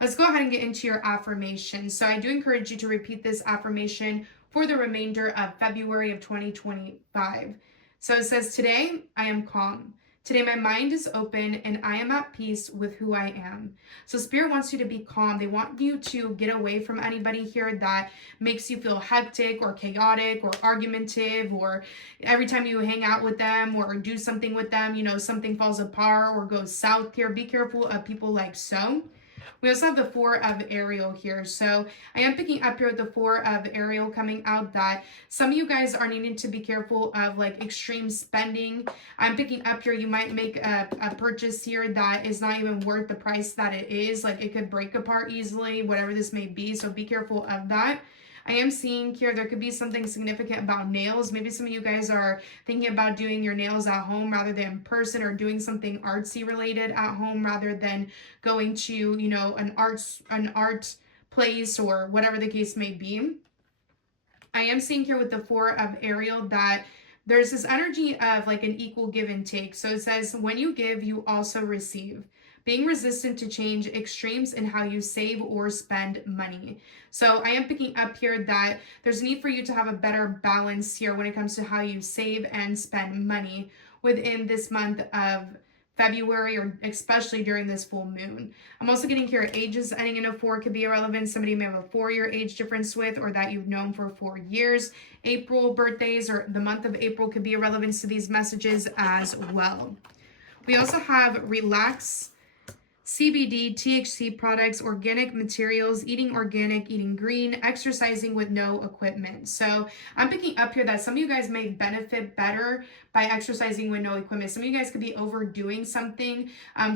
Let's go ahead and get into your affirmation. So I do encourage you to repeat this affirmation for the remainder of February of 2025. So it says, today I am calm. Today my mind is open and I am at peace with who I am. So Spirit wants you to be calm. They want you to get away from anybody here that makes you feel hectic or chaotic or argumentative, or every time you hang out with them or do something with them, you know, something falls apart or goes south here. Be careful of people like so. We also have the Four of Ariel here. So I am picking up here with the Four of Ariel coming out that some of you guys are needing to be careful of like extreme spending. I'm picking up here, you might make a purchase here that is not even worth the price that it is. Like it could break apart easily, whatever this may be. So be careful of that. I am seeing here there could be something significant about nails. Maybe some of you guys are thinking about doing your nails at home rather than in person, or doing something artsy related at home rather than going to, you know, an art place or whatever the case may be. I am seeing here with the Four of Ariel that there's this energy of like an equal give and take. So it says, when you give, you also receive. Being resistant to change, extremes in how you save or spend money. So I am picking up here that there's a need for you to have a better balance here when it comes to how you save and spend money within this month of February, or especially during this full moon. I'm also getting here ages ending in a 4 could be irrelevant. Somebody may have a 4-year age difference with, or that you've known for 4 years. April birthdays or the month of April could be irrelevant to these messages as well. We also have relax, CBD, THC products, organic materials, eating organic, eating green, exercising with no equipment. So I'm picking up here that some of you guys may benefit better by exercising with no equipment. Some of you guys could be overdoing something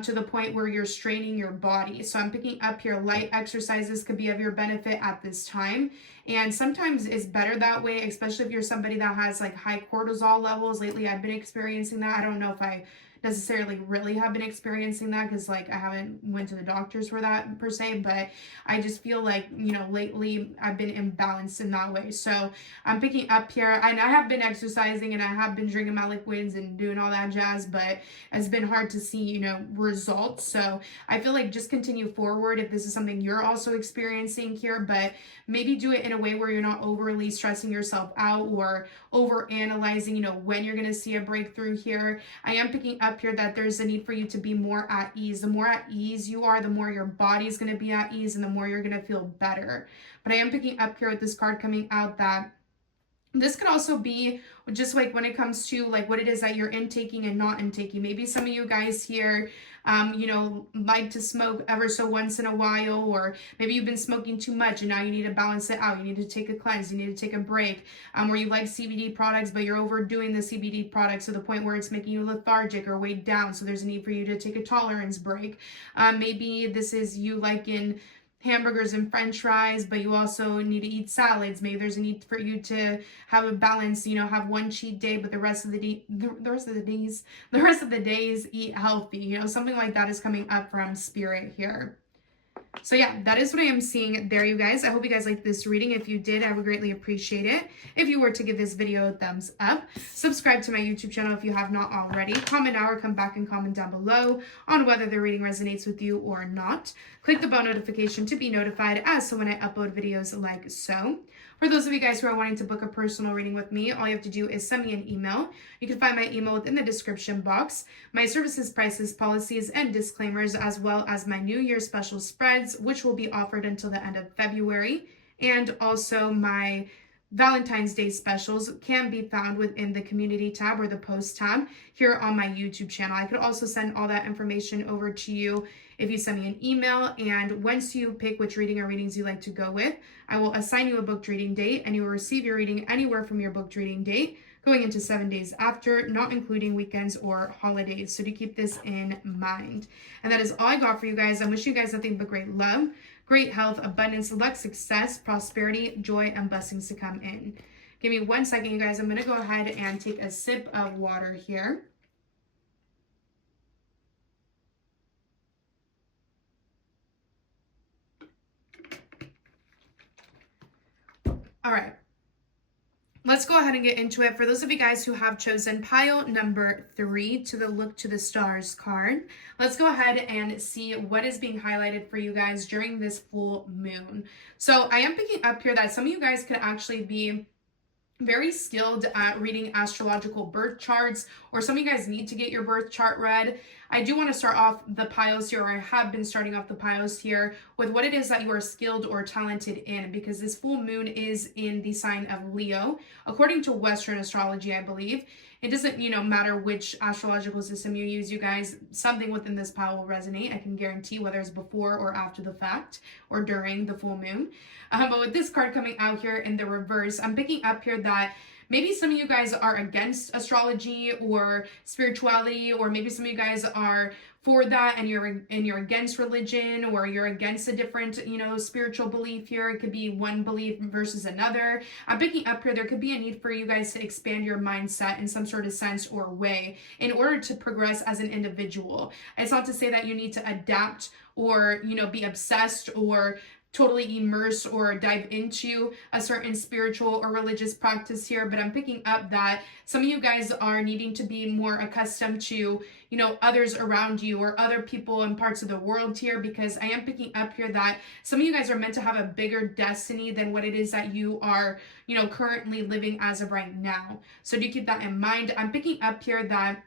to the point where you're straining your body. So I'm picking up here light exercises could be of your benefit at this time. And sometimes it's better that way, especially if you're somebody that has like high cortisol levels. Lately, I've been experiencing that. I don't know if I necessarily really have been experiencing that, because like I haven't went to the doctors for that per se, but I just feel like, you know, lately I've been imbalanced in that way. So I'm picking up here, and I have been exercising and I have been drinking my liquids and doing all that jazz, but it's been hard to see, you know, results. So I feel like just continue forward if this is something you're also experiencing here, but maybe do it in a way where you're not overly stressing yourself out or over analyzing, you know, when you're going to see a breakthrough here. I am picking up here that there's a need for you to be more at ease. The more at ease you are, the more your body's going to be at ease and the more you're going to feel better. But I am picking up here with this card coming out that this could also be just like when it comes to like what it is that you're intaking and not intaking. Maybe some of you guys here, you know, like to smoke ever so once in a while, or maybe you've been smoking too much and now you need to balance it out. You need to take a cleanse, you need to take a break, or you like CBD products, but you're overdoing the CBD products to the point where it's making you lethargic or weighed down. So there's a need for you to take a tolerance break. Maybe this is you like in hamburgers and french fries, but you also need to eat salads. Maybe there's a need for you to have a balance, you know, have one cheat day, but the rest of the days eat healthy. You know, something like that is coming up from Spirit here. So yeah, that is what I am seeing there, you guys. I hope you guys liked this reading. If you did, I would greatly appreciate it if you were to give this video a thumbs up. Subscribe to my YouTube channel if you have not already. Comment now or come back and comment down below on whether the reading resonates with you or not. Click the bell notification to be notified as to when I upload videos like so. For those of you guys who are wanting to book a personal reading with me, all you have to do is send me an email. You can find my email within the description box. My services, prices, policies, and disclaimers, as well as my New Year special spreads, which will be offered until the end of February, and also my Valentine's Day specials can be found within the community tab or the post tab here on my YouTube channel. I could also send all that information over to you if you send me an email, and once you pick which reading or readings you like to go with, I will assign you a booked reading date, and you will receive your reading anywhere from your booked reading date going into 7 days after, not including weekends or holidays. So do keep this in mind. And that is all I got for you guys. I'm wishing you guys nothing but great love, great health, abundance, luck, success, prosperity, joy, and blessings to come in. Give me 1 second, you guys. I'm going to go ahead and take a sip of water here. All right. Let's go ahead and get into it. For those of you guys who have chosen pile number 3 to the Look to the Stars card, let's go ahead and see what is being highlighted for you guys during this full moon. So I am picking up here that some of you guys could actually be very skilled at reading astrological birth charts, or some of you guys need to get your birth chart read. I do want to start off the piles here, or I have been starting off the piles here, with what it is that you are skilled or talented in, because this full moon is in the sign of Leo. According to Western astrology, I believe, it doesn't, matter which astrological system you use, you guys, something within this pile will resonate. I can guarantee, whether it's before or after the fact or during the full moon. But with this card coming out here in the reverse, I'm picking up here that maybe some of you guys are against astrology or spirituality, or maybe some of you guys are for that and you're against religion, or you're against a different, spiritual belief here. It could be one belief versus another. I'm picking up here there could be a need for you guys to expand your mindset in some sort of sense or way in order to progress as an individual. It's not to say that you need to adapt or, be obsessed or totally immerse or dive into a certain spiritual or religious practice here, but I'm picking up that some of you guys are needing to be more accustomed to, others around you or other people in parts of the world here, because I am picking up here that some of you guys are meant to have a bigger destiny than what it is that you are, currently living as of right now. So do keep that in mind. I'm picking up here that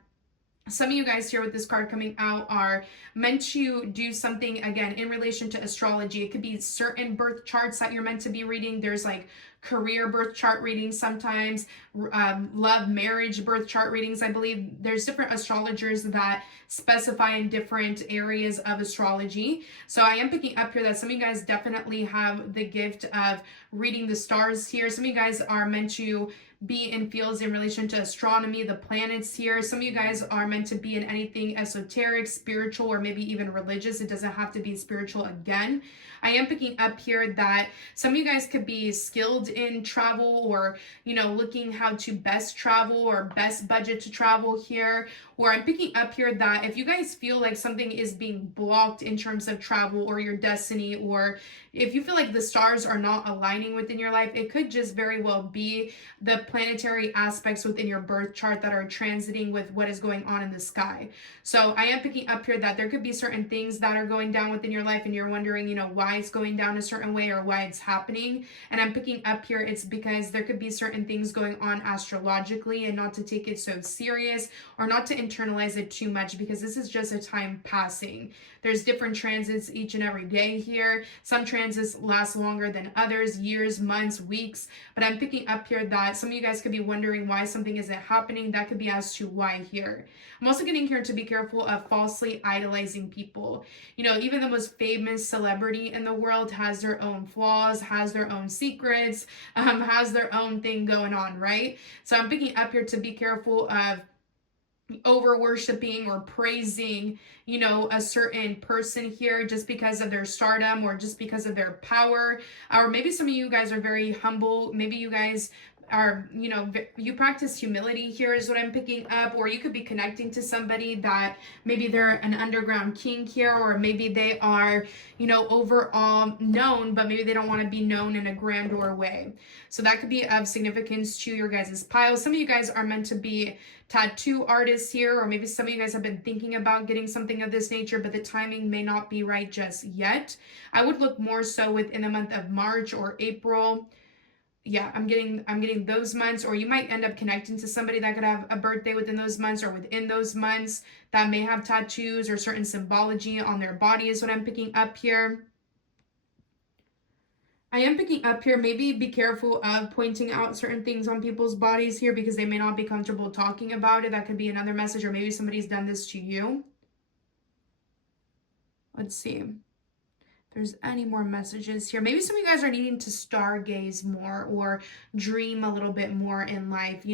some of you guys here with this card coming out are meant to do something, again, in relation to astrology. It could be certain birth charts that you're meant to be reading. There's like career birth chart readings sometimes, love, marriage birth chart readings. I believe there's different astrologers that specify in different areas of astrology. So I am picking up here that some of you guys definitely have the gift of reading the stars here. Some of you guys are meant to be in fields in relation to astronomy, the planets here. Some of you guys are meant to be in anything esoteric, spiritual, or maybe even religious. It doesn't have to be spiritual again. I am picking up here that some of you guys could be skilled in travel, or, looking how to best travel or best budget to travel here. Or I'm picking up here that if you guys feel like something is being blocked in terms of travel or your destiny, or if you feel like the stars are not aligning within your life, it could just very well be the planetary aspects within your birth chart that are transiting with what is going on in the sky. So I am picking up here that there could be certain things that are going down within your life and you're wondering, why it's going down a certain way or why it's happening. And I'm picking up here it's because there could be certain things going on astrologically, and not to take it so serious or not to internalize it too much, because this is just a time passing. There's different transits each and every day here. Some transits last longer than others, years, months, weeks. But I'm picking up here that some of you guys could be wondering why something isn't happening. That could be as to why here. I'm also getting here to be careful of falsely idolizing people. Even the most famous celebrity in the world has their own flaws, has their own secrets, has their own thing going on, right? So I'm picking up here to be careful of over worshiping or praising, a certain person here just because of their stardom or just because of their power. Or maybe some of you guys are very humble. Maybe you guys are, you practice humility here is what I'm picking up, or you could be connecting to somebody that maybe they're an underground king here, or maybe they are, overall known, but maybe they don't want to be known in a grandeur way. So that could be of significance to your guys' pile. Some of you guys are meant to be tattoo artists here, or maybe some of you guys have been thinking about getting something of this nature, but the timing may not be right just yet. I would look more so within the month of March or April. Yeah, I'm getting those months, or you might end up connecting to somebody that could have a birthday within those months, or within those months that may have tattoos or certain symbology on their body is what I'm picking up here. I am picking up here, maybe be careful of pointing out certain things on people's bodies here because they may not be comfortable talking about it. That could be another message, or maybe somebody's done this to you. Let's see if there's any more messages here. Maybe some of you guys are needing to stargaze more or dream a little bit more in life.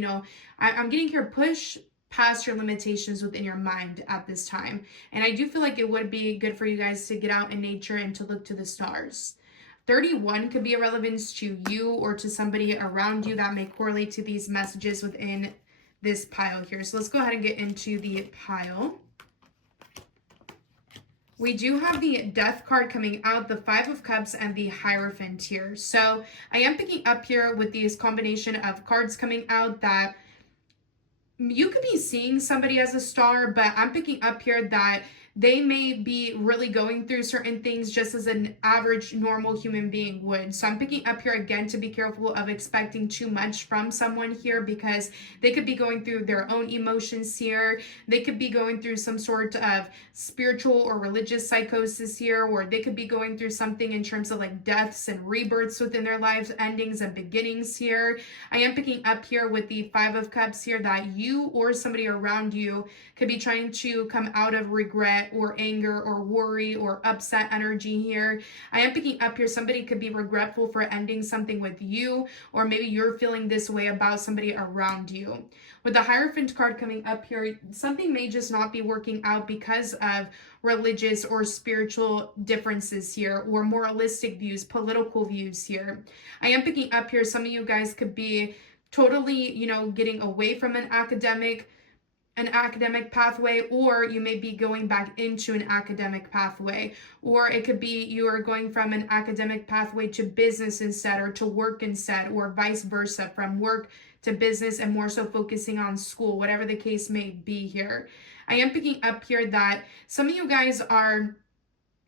I'm getting here, push past your limitations within your mind at this time. And I do feel like it would be good for you guys to get out in nature and to look to the stars. 31 could be a relevance to you or to somebody around you that may correlate to these messages within this pile here. So let's go ahead and get into the pile. We do have the Death card coming out, the Five of Cups, and the Hierophant here. So I am picking up here with these combination of cards coming out that you could be seeing somebody as a star, but I'm picking up here that they may be really going through certain things just as an average normal human being would. So I'm picking up here again to be careful of expecting too much from someone here because they could be going through their own emotions here. They could be going through some sort of spiritual or religious psychosis here, or they could be going through something in terms of like deaths and rebirths within their lives, endings and beginnings here. I am picking up here with the Five of Cups here that you or somebody around you could be trying to come out of regret or anger or worry or upset energy here. I am picking up here somebody could be regretful for ending something with you, or maybe you're feeling this way about somebody around you. With the Hierophant card coming up here, something may just not be working out because of religious or spiritual differences here, or moralistic views, political views here. I am picking up here some of you guys could be totally, getting away from an academic pathway, or you may be going back into an academic pathway, or it could be you are going from an academic pathway to business instead, or to work instead, or vice versa, from work to business and more so focusing on school, whatever the case may be here. I am picking up here that some of you guys are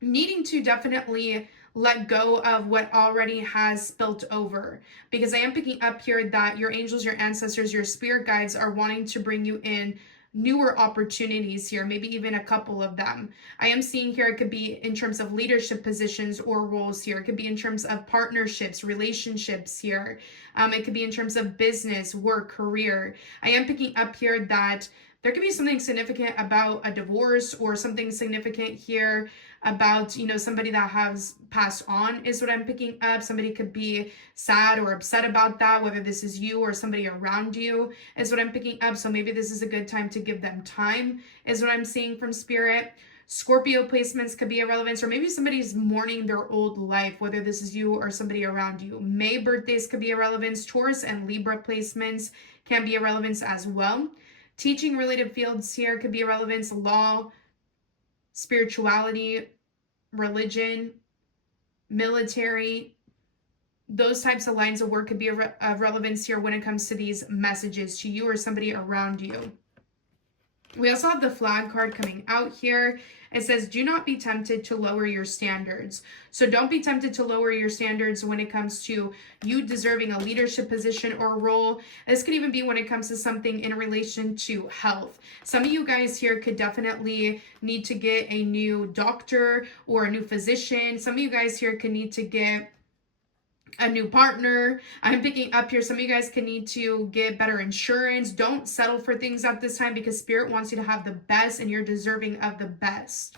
needing to definitely let go of what already has spilt over, because I am picking up here that your angels, your ancestors, your spirit guides are wanting to bring you in newer opportunities here, maybe even a couple of them. I am seeing here it could be in terms of leadership positions or roles here. It could be in terms of partnerships, relationships here. It could be in terms of business, work, career. I am picking up here that there could be something significant about a divorce, or something significant here about, somebody that has passed on is what I'm picking up. Somebody could be sad or upset about that, whether this is you or somebody around you is what I'm picking up. So maybe this is a good time to give them time is what I'm seeing from Spirit. Scorpio placements could be a relevance, or maybe somebody's mourning their old life, whether this is you or somebody around you. May birthdays could be a relevance. Taurus and Libra placements can be a relevance as well. Teaching related fields here could be a relevance. Law, spirituality, religion, military, those types of lines of work could be of relevance here when it comes to these messages to you or somebody around you. We also have the Flag card coming out here. It says, do not be tempted to lower your standards. So don't be tempted to lower your standards when it comes to you deserving a leadership position or role. This could even be when it comes to something in relation to health. Some of you guys here could definitely need to get a new doctor or a new physician. Some of you guys here could need to get a new partner. I'm picking up here some of you guys can need to get better insurance. Don't settle for things at this time, because Spirit wants you to have the best and you're deserving of the best.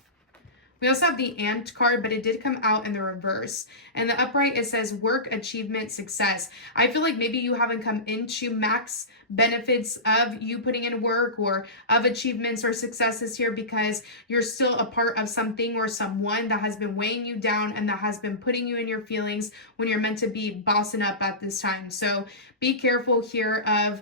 We also have the Ant card, but it did come out in the reverse. And the upright, it says work, achievement, success. I feel like maybe you haven't come into max benefits of you putting in work or of achievements or successes here, because you're still a part of something or someone that has been weighing you down and that has been putting you in your feelings when you're meant to be bossing up at this time. So be careful here of,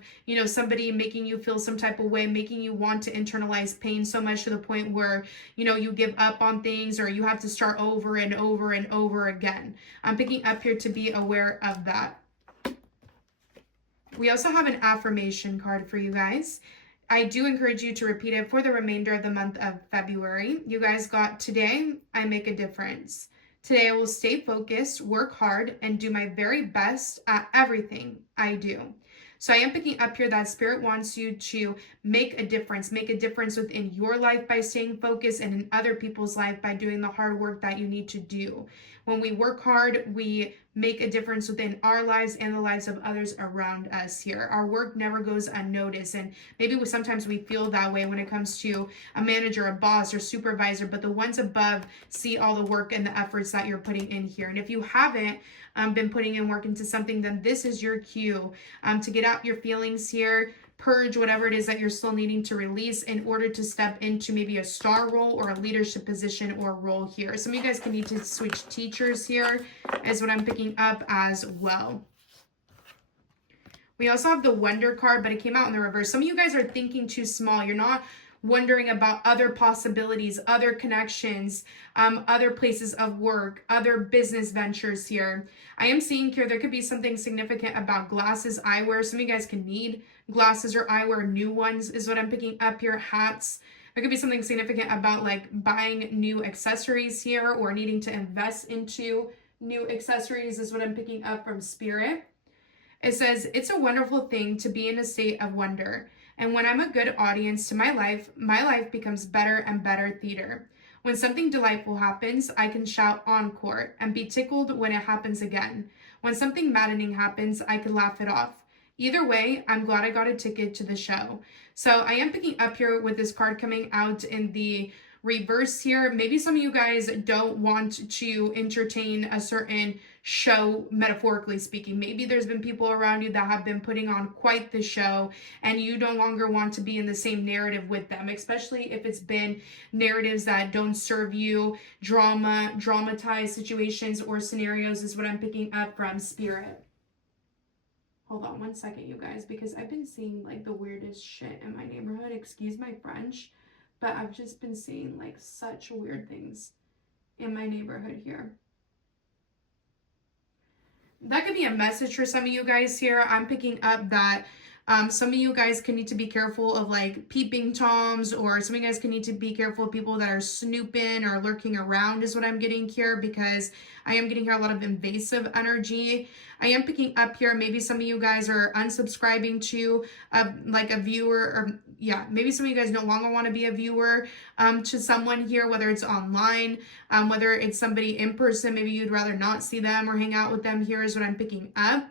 somebody making you feel some type of way, making you want to internalize pain so much to the point where, you give up on things or you have to start over and over and over again. I'm picking up here to be aware of that. We also have an affirmation card for you guys. I do encourage you to repeat it for the remainder of the month of February. You guys got, today, I make a difference. Today I will stay focused, work hard, and do my very best at everything I do. So I am picking up here that Spirit wants you to make a difference within your life by staying focused and in other people's life by doing the hard work that you need to do. When we work hard, we make a difference within our lives and the lives of others around us here. Our work never goes unnoticed, and maybe sometimes we feel that way when it comes to a manager, a boss, or supervisor, but the ones above see all the work and the efforts that you're putting in here. And if you haven't been putting in work into something, then this is your cue to get out your feelings here, purge whatever it is that you're still needing to release in order to step into maybe a star role or a leadership position or role here. Some of you guys can need to switch teachers here is what I'm picking up as well. We also have the Wonder card, but it came out in the reverse. Some of you guys are thinking too small. You're not wondering about other possibilities, other connections, other places of work, other business ventures here. I am seeing here there could be something significant about glasses, eyewear. Some of you guys can need glasses or eyewear, new ones is what I'm picking up here, hats. There could be something significant about like buying new accessories here or needing to invest into new accessories is what I'm picking up from Spirit. It says, it's a wonderful thing to be in a state of wonder. And when I'm a good audience to my life becomes better and better theater. When something delightful happens, I can shout encore and be tickled when it happens again. When something maddening happens, I can laugh it off. Either way, I'm glad I got a ticket to the show. So I am picking up here with this card coming out in the reverse here. Maybe some of you guys don't want to entertain a certain show, metaphorically speaking. Maybe there's been people around you that have been putting on quite the show and you no longer want to be in the same narrative with them, especially if it's been narratives that don't serve you, dramatized situations or scenarios is what I'm picking up from Spirit. Hold on one second, you guys, because I've been seeing like the weirdest shit in my neighborhood. Excuse my French, but I've just been seeing like such weird things in my neighborhood here. That could be a message for some of you guys here. I'm picking up that some of you guys can need to be careful of like peeping toms, or some of you guys can need to be careful of people that are snooping or lurking around is what I'm getting here, because I am getting here a lot of invasive energy. I am picking up here, maybe some of you guys are unsubscribing to like a viewer, or maybe some of you guys no longer want to be a viewer to someone here, whether it's online, whether it's somebody in person, maybe you'd rather not see them or hang out with them here is what I'm picking up.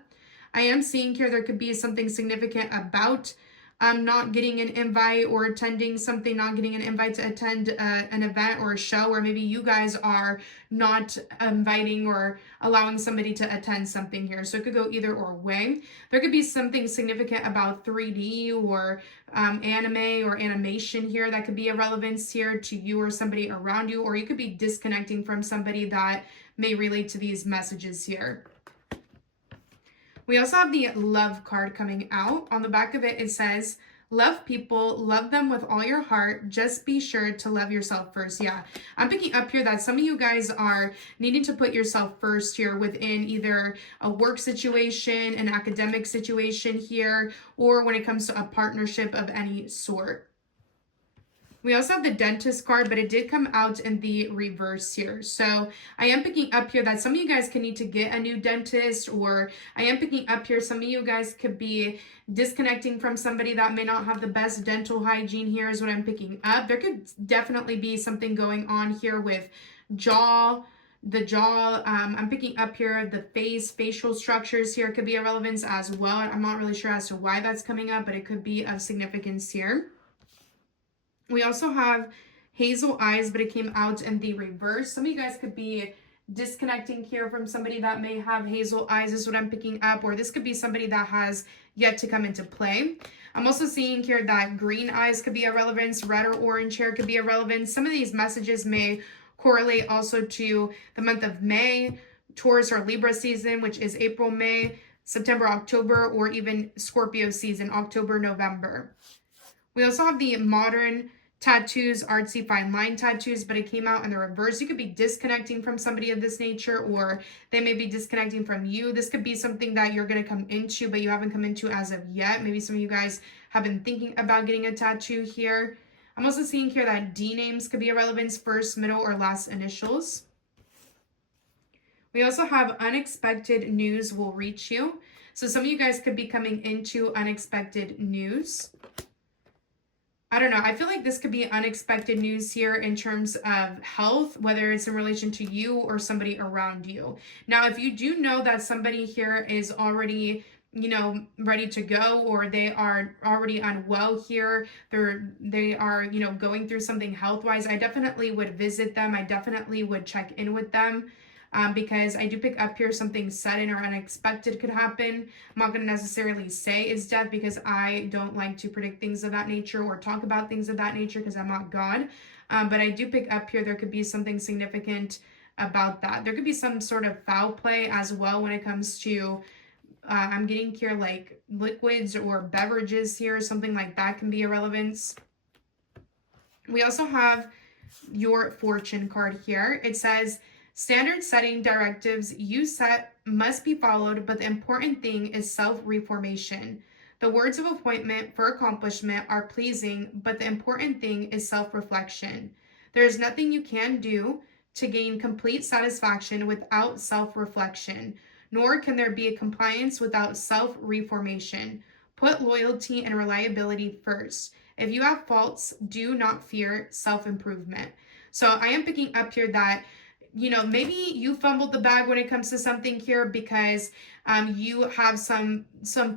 I am seeing here there could be something significant about not getting an invite or attending something, not getting an invite to attend an event or a show, or maybe you guys are not inviting or allowing somebody to attend something here. So it could go either or way. There could be something significant about 3D or anime or animation here that could be a relevance here to you or somebody around you, or you could be disconnecting from somebody that may relate to these messages here. We also have the love card coming out. On the back of it, it says, love people, love them with all your heart. Just be sure to love yourself first. Yeah, I'm picking up here that some of you guys are needing to put yourself first here within either a work situation, an academic situation here, or when it comes to a partnership of any sort. We also have the dentist card, but it did come out in the reverse here. So I am picking up here that some of you guys can need to get a new dentist, or I am picking up here some of you guys could be disconnecting from somebody that may not have the best dental hygiene here is what I'm picking up. There could definitely be something going on here with the jaw. I'm picking up here the facial structures here could be a relevance as well. I'm not really sure as to why that's coming up, but it could be of significance here. We also have hazel eyes, but it came out in the reverse. Some of you guys could be disconnecting here from somebody that may have hazel eyes is what I'm picking up, or this could be somebody that has yet to come into play. I'm also seeing here that green eyes could be a relevance, red or orange hair could be a relevance. Some of these messages may correlate also to the month of May, Taurus or Libra season, which is April, May. September, October, or even Scorpio season, October, November. We also have the modern tattoos, artsy fine line tattoos, but it came out in the reverse. You could be disconnecting from somebody of this nature, or they may be disconnecting from you. This could be something that you're going to come into, but you haven't come into as of yet. Maybe some of you guys have been thinking about getting a tattoo here. I'm also seeing here that D names could be a relevance, first, middle, or last initials. We also have unexpected news will reach you. So some of you guys could be coming into unexpected news. I don't know. I feel like this could be unexpected news here in terms of health, whether it's in relation to you or somebody around you. Now, if you do know that somebody here is already, ready to go, or they are already unwell here, they are, going through something health-wise, I definitely would visit them. I definitely would check in with them. Because I do pick up here something sudden or unexpected could happen. I'm not going to necessarily say it's death because I don't like to predict things of that nature or talk about things of that nature because I'm not God. But I do pick up here there could be something significant about that. There could be some sort of foul play as well when it comes to, I'm getting here like liquids or beverages here, something like that can be a relevance. We also have your fortune card here. It says, standard setting directives you set must be followed, but the important thing is self-reformation. The words of appointment for accomplishment are pleasing, but the important thing is self-reflection. There is nothing you can do to gain complete satisfaction without self-reflection, nor can there be a compliance without self-reformation. Put loyalty and reliability first. If you have faults, do not fear self-improvement. So I am picking up here that maybe you fumbled the bag when it comes to something here because you have some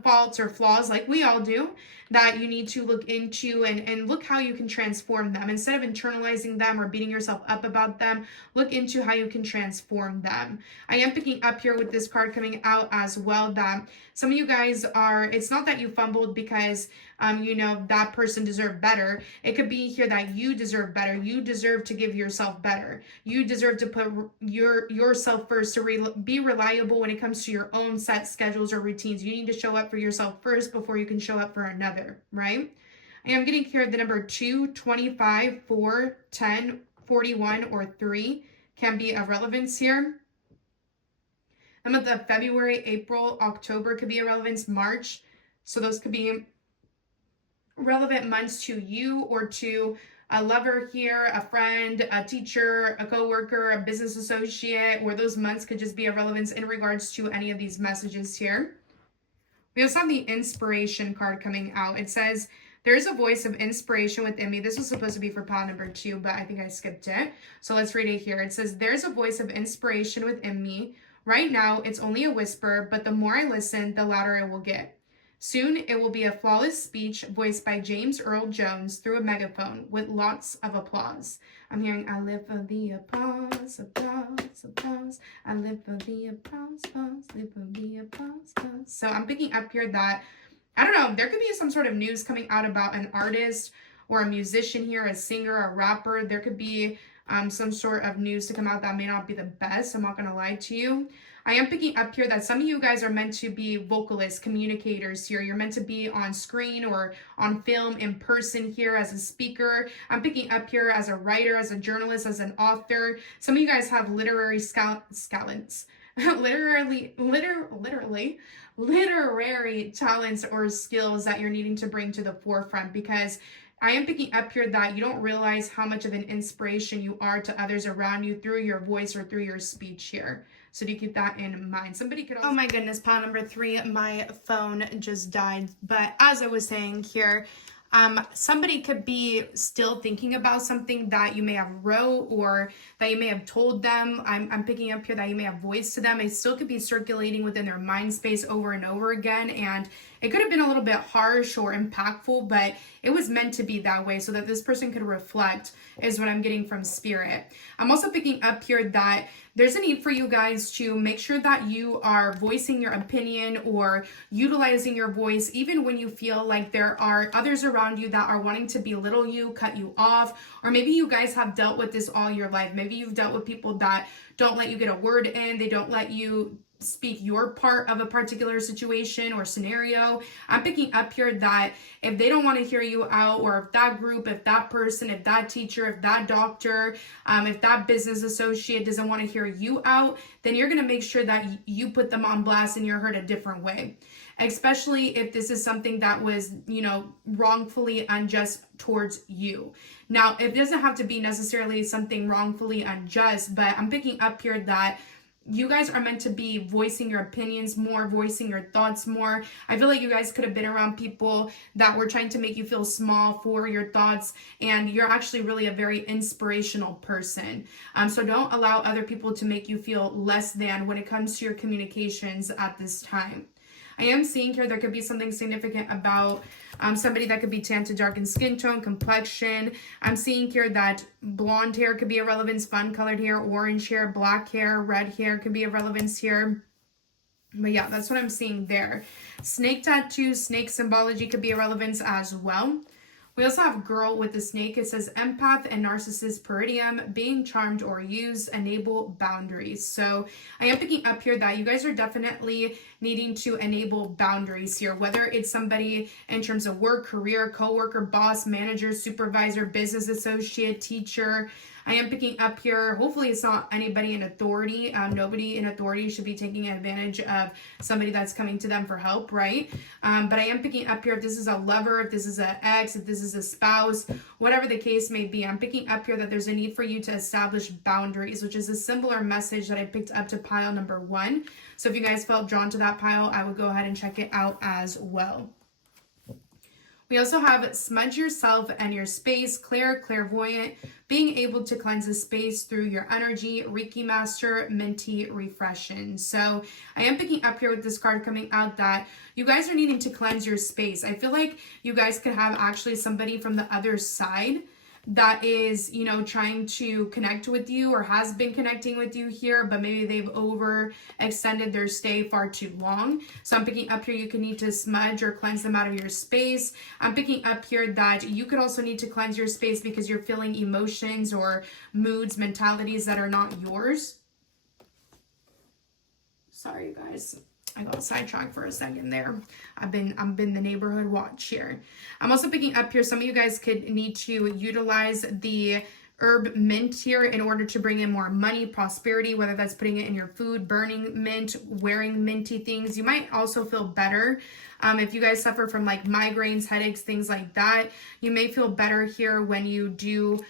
faults or flaws, like we all do, that you need to look into and look how you can transform them. Instead of internalizing them or beating yourself up about them, look into how you can transform them. I am picking up here with this card coming out as well that some of you guys it's not that you fumbled because that person deserved better. It could be here that you deserve better. You deserve to give yourself better. You deserve to put yourself first, to be reliable when it comes to your own set schedules or routines. You need to show up for yourself first before you can show up for another, right? I am getting here the number 2, 25, 4, 10, 41, or 3 can be of relevance here. The month of February, April, October could be a relevance, March. So those could be relevant months to you or to a lover here, a friend, a teacher, a coworker, a business associate, or those months could just be a relevance in regards to any of these messages here. We also have the inspiration card coming out. It says, there is a voice of inspiration within me. This was supposed to be for pile number 2, but I think I skipped it. So let's read it here. It says, there's a voice of inspiration within me. Right now, it's only a whisper, but the more I listen, the louder it will get. Soon, it will be a flawless speech voiced by James Earl Jones through a megaphone with lots of applause. I'm hearing, I live for the applause, applause, applause. I live for the applause, applause, live for the applause, applause. So I'm picking up here that, I don't know, there could be some sort of news coming out about an artist or a musician here, a singer, a rapper. There could be some sort of news to come out that may not be the best. I'm not going to lie to you. I am picking up here that some of you guys are meant to be vocalists, communicators here. You're meant to be on screen or on film, in person here as a speaker. I'm picking up here as a writer, as a journalist, as an author. Some of you guys have literary talents, literary talents or skills that you're needing to bring to the forefront, because I am picking up here that you don't realize how much of an inspiration you are to others around you through your voice or through your speech here. So do keep that in mind. Somebody could also— oh my goodness, pile number 3, my phone just died. But as I was saying here, somebody could be still thinking about something that you may have wrote or that you may have told them. I'm picking up here that you may have voiced to them. It still could be circulating within their mind space over and over again. And it could have been a little bit harsh or impactful, but it was meant to be that way so that this person could reflect, is what I'm getting from spirit. I'm also picking up here that there's a need for you guys to make sure that you are voicing your opinion or utilizing your voice, even when you feel like there are others around around you that are wanting to belittle you, cut you off, or maybe you guys have dealt with this all your life. Maybe you've dealt with people that don't let you get a word in, they don't let you speak your part of a particular situation or scenario. I'm picking up here that if they don't want to hear you out, or if that group, if that person, if that teacher, if that doctor, if that business associate doesn't want to hear you out, then you're going to make sure that you put them on blast and you're heard a different way. Especially if this is something that was, wrongfully unjust towards you. Now, it doesn't have to be necessarily something wrongfully unjust, but I'm picking up here that you guys are meant to be voicing your opinions more, voicing your thoughts more. I feel like you guys could have been around people that were trying to make you feel small for your thoughts, and you're actually really a very inspirational person. So don't allow other people to make you feel less than when it comes to your communications at this time. I am seeing here there could be something significant about somebody that could be tan to dark in skin tone, complexion. I'm seeing here that blonde hair could be a relevance, fun colored hair, orange hair, black hair, red hair could be a relevance here. But yeah, that's what I'm seeing there. Snake tattoos, snake symbology could be a relevance as well. We also have girl with the snake. It says empath and narcissist peridium, being charmed or used, enable boundaries. So I am picking up here that you guys are definitely needing to enable boundaries here, whether it's somebody in terms of work, career, coworker, boss, manager, supervisor, business associate, teacher. I am picking up here, hopefully it's not anybody in authority. Nobody in authority should be taking advantage of somebody that's coming to them for help, right? But I am picking up here, if this is a lover, if this is an ex, if this is a spouse, whatever the case may be, I'm picking up here that there's a need for you to establish boundaries, which is a similar message that I picked up to pile number 1. So if you guys felt drawn to that pile, I would go ahead and check it out as well. We also have smudge yourself and your space, clairvoyant, being able to cleanse the space through your energy, Reiki master, minty, refreshing. So I am picking up here with this card coming out that you guys are needing to cleanse your space. I feel like you guys could have actually somebody from the other side that is, trying to connect with you or has been connecting with you here, but maybe they've overextended their stay far too long. So I'm picking up here, you could need to smudge or cleanse them out of your space. I'm picking up here that you could also need to cleanse your space because you're feeling emotions or moods, mentalities that are not yours. Sorry, you guys. I got sidetracked for a second there. I've been the neighborhood watch here. I'm also picking up here, some of you guys could need to utilize the herb mint here in order to bring in more money, prosperity, whether that's putting it in your food, burning mint, wearing minty things. You might also feel better if you guys suffer from like migraines, headaches, things like that. You may feel better here when you do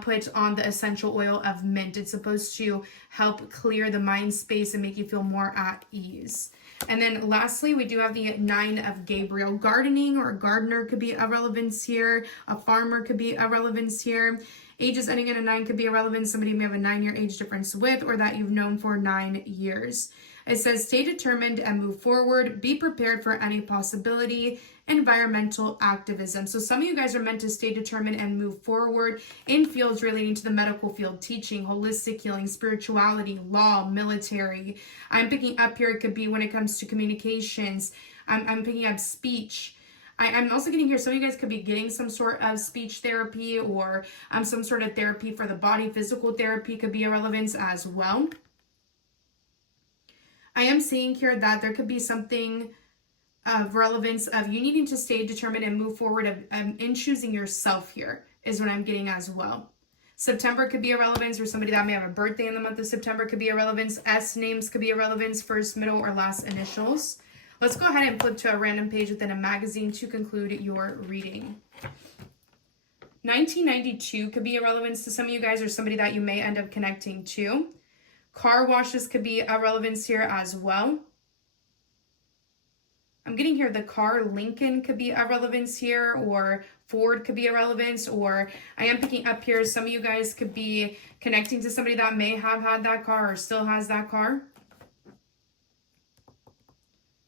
put on the essential oil of mint. It's supposed to help clear the mind space and make you feel more at ease. And then lastly, we do have the 9 of Gabriel. Gardening or a gardener could be a relevance here. A farmer could be a relevance here. Ages ending in a 9 could be a relevance. Somebody may have a 9-year age difference with, or that you've known for 9 years. It says, stay determined and move forward. Be prepared for any possibility. Environmental activism. So some of you guys are meant to stay determined and move forward in fields relating to the medical field, teaching, holistic healing, spirituality, law, military. I'm picking up here, it could be when it comes to communications. I'm picking up speech. I'm also getting here, some of you guys could be getting some sort of speech therapy or some sort of therapy for the body. Physical therapy could be a relevance as well. I am seeing here that there could be something of relevance of you needing to stay determined and move forward in choosing yourself here is what I'm getting as well. September could be a relevance, or somebody that may have a birthday in the month of September could be a relevance. S names could be a relevance, first, middle, or last initials. Let's go ahead and flip to a random page within a magazine to conclude your reading. 1992 could be a relevance to some of you guys or somebody that you may end up connecting to. Car washes could be a relevance here as well. I'm getting here the car Lincoln could be a relevance here, or Ford could be a relevance, or I am picking up here some of you guys could be connecting to somebody that may have had that car or still has that car.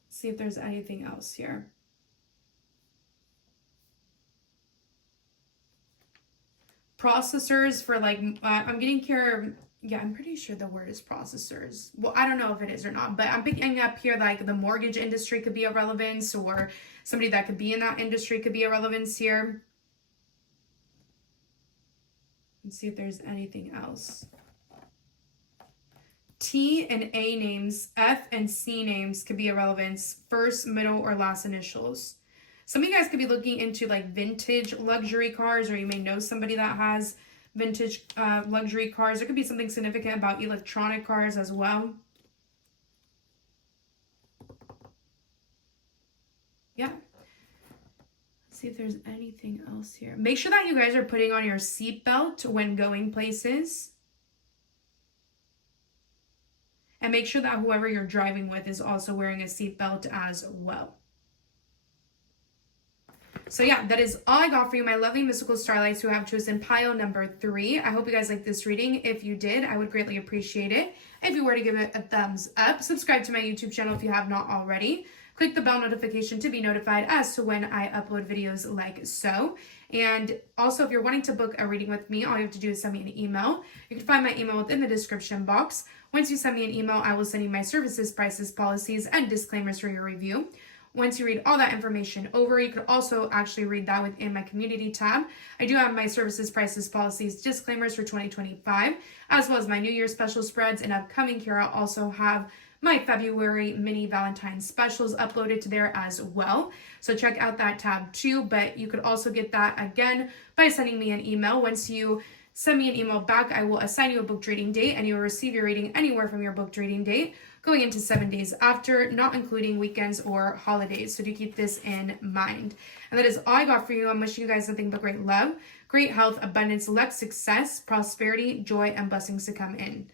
See if there's anything else here. Processors for like, I'm getting here, Yeah, I'm pretty sure the word is processors. Well, I don't know if it is or not, but I'm picking up here like the mortgage industry could be a relevance, or somebody that could be in that industry could be a relevance here. Let's see if there's anything else. T and A names, F and C names could be a relevance, first, middle, or last initials. Some of you guys could be looking into like vintage luxury cars, or you may know somebody that has vintage luxury cars. There could be something significant about electronic cars as well. Yeah. Let's see if there's anything else here. Make sure that you guys are putting on your seatbelt when going places. And make sure that whoever you're driving with is also wearing a seatbelt as well. So yeah, that is all I got for you, my lovely mystical starlights who have chosen pile number 3. I hope you guys liked this reading. If you did, I would greatly appreciate it if you were to give it a thumbs up. Subscribe to my YouTube channel if you have not already. Click the bell notification to be notified as to when I upload videos like so. And also, if you're wanting to book a reading with me, all you have to do is send me an email. You can find my email within the description box. Once you send me an email, I will send you my services, prices, policies, and disclaimers for your review. Once you read all that information over, you could also actually read that within my community tab. I do have my services, prices, policies, disclaimers for 2025, as well as my New Year's special spreads and upcoming here. I'll also have my February mini Valentine's specials uploaded to there as well. So check out that tab too, but you could also get that again by sending me an email. Once you send me an email back, I will assign you a booked reading date, and you will receive your reading anywhere from your booked reading date going into 7 days after, not including weekends or holidays. So do keep this in mind. And that is all I got for you. I'm wishing you guys nothing but great love, great health, abundance, luck, success, prosperity, joy, and blessings to come in.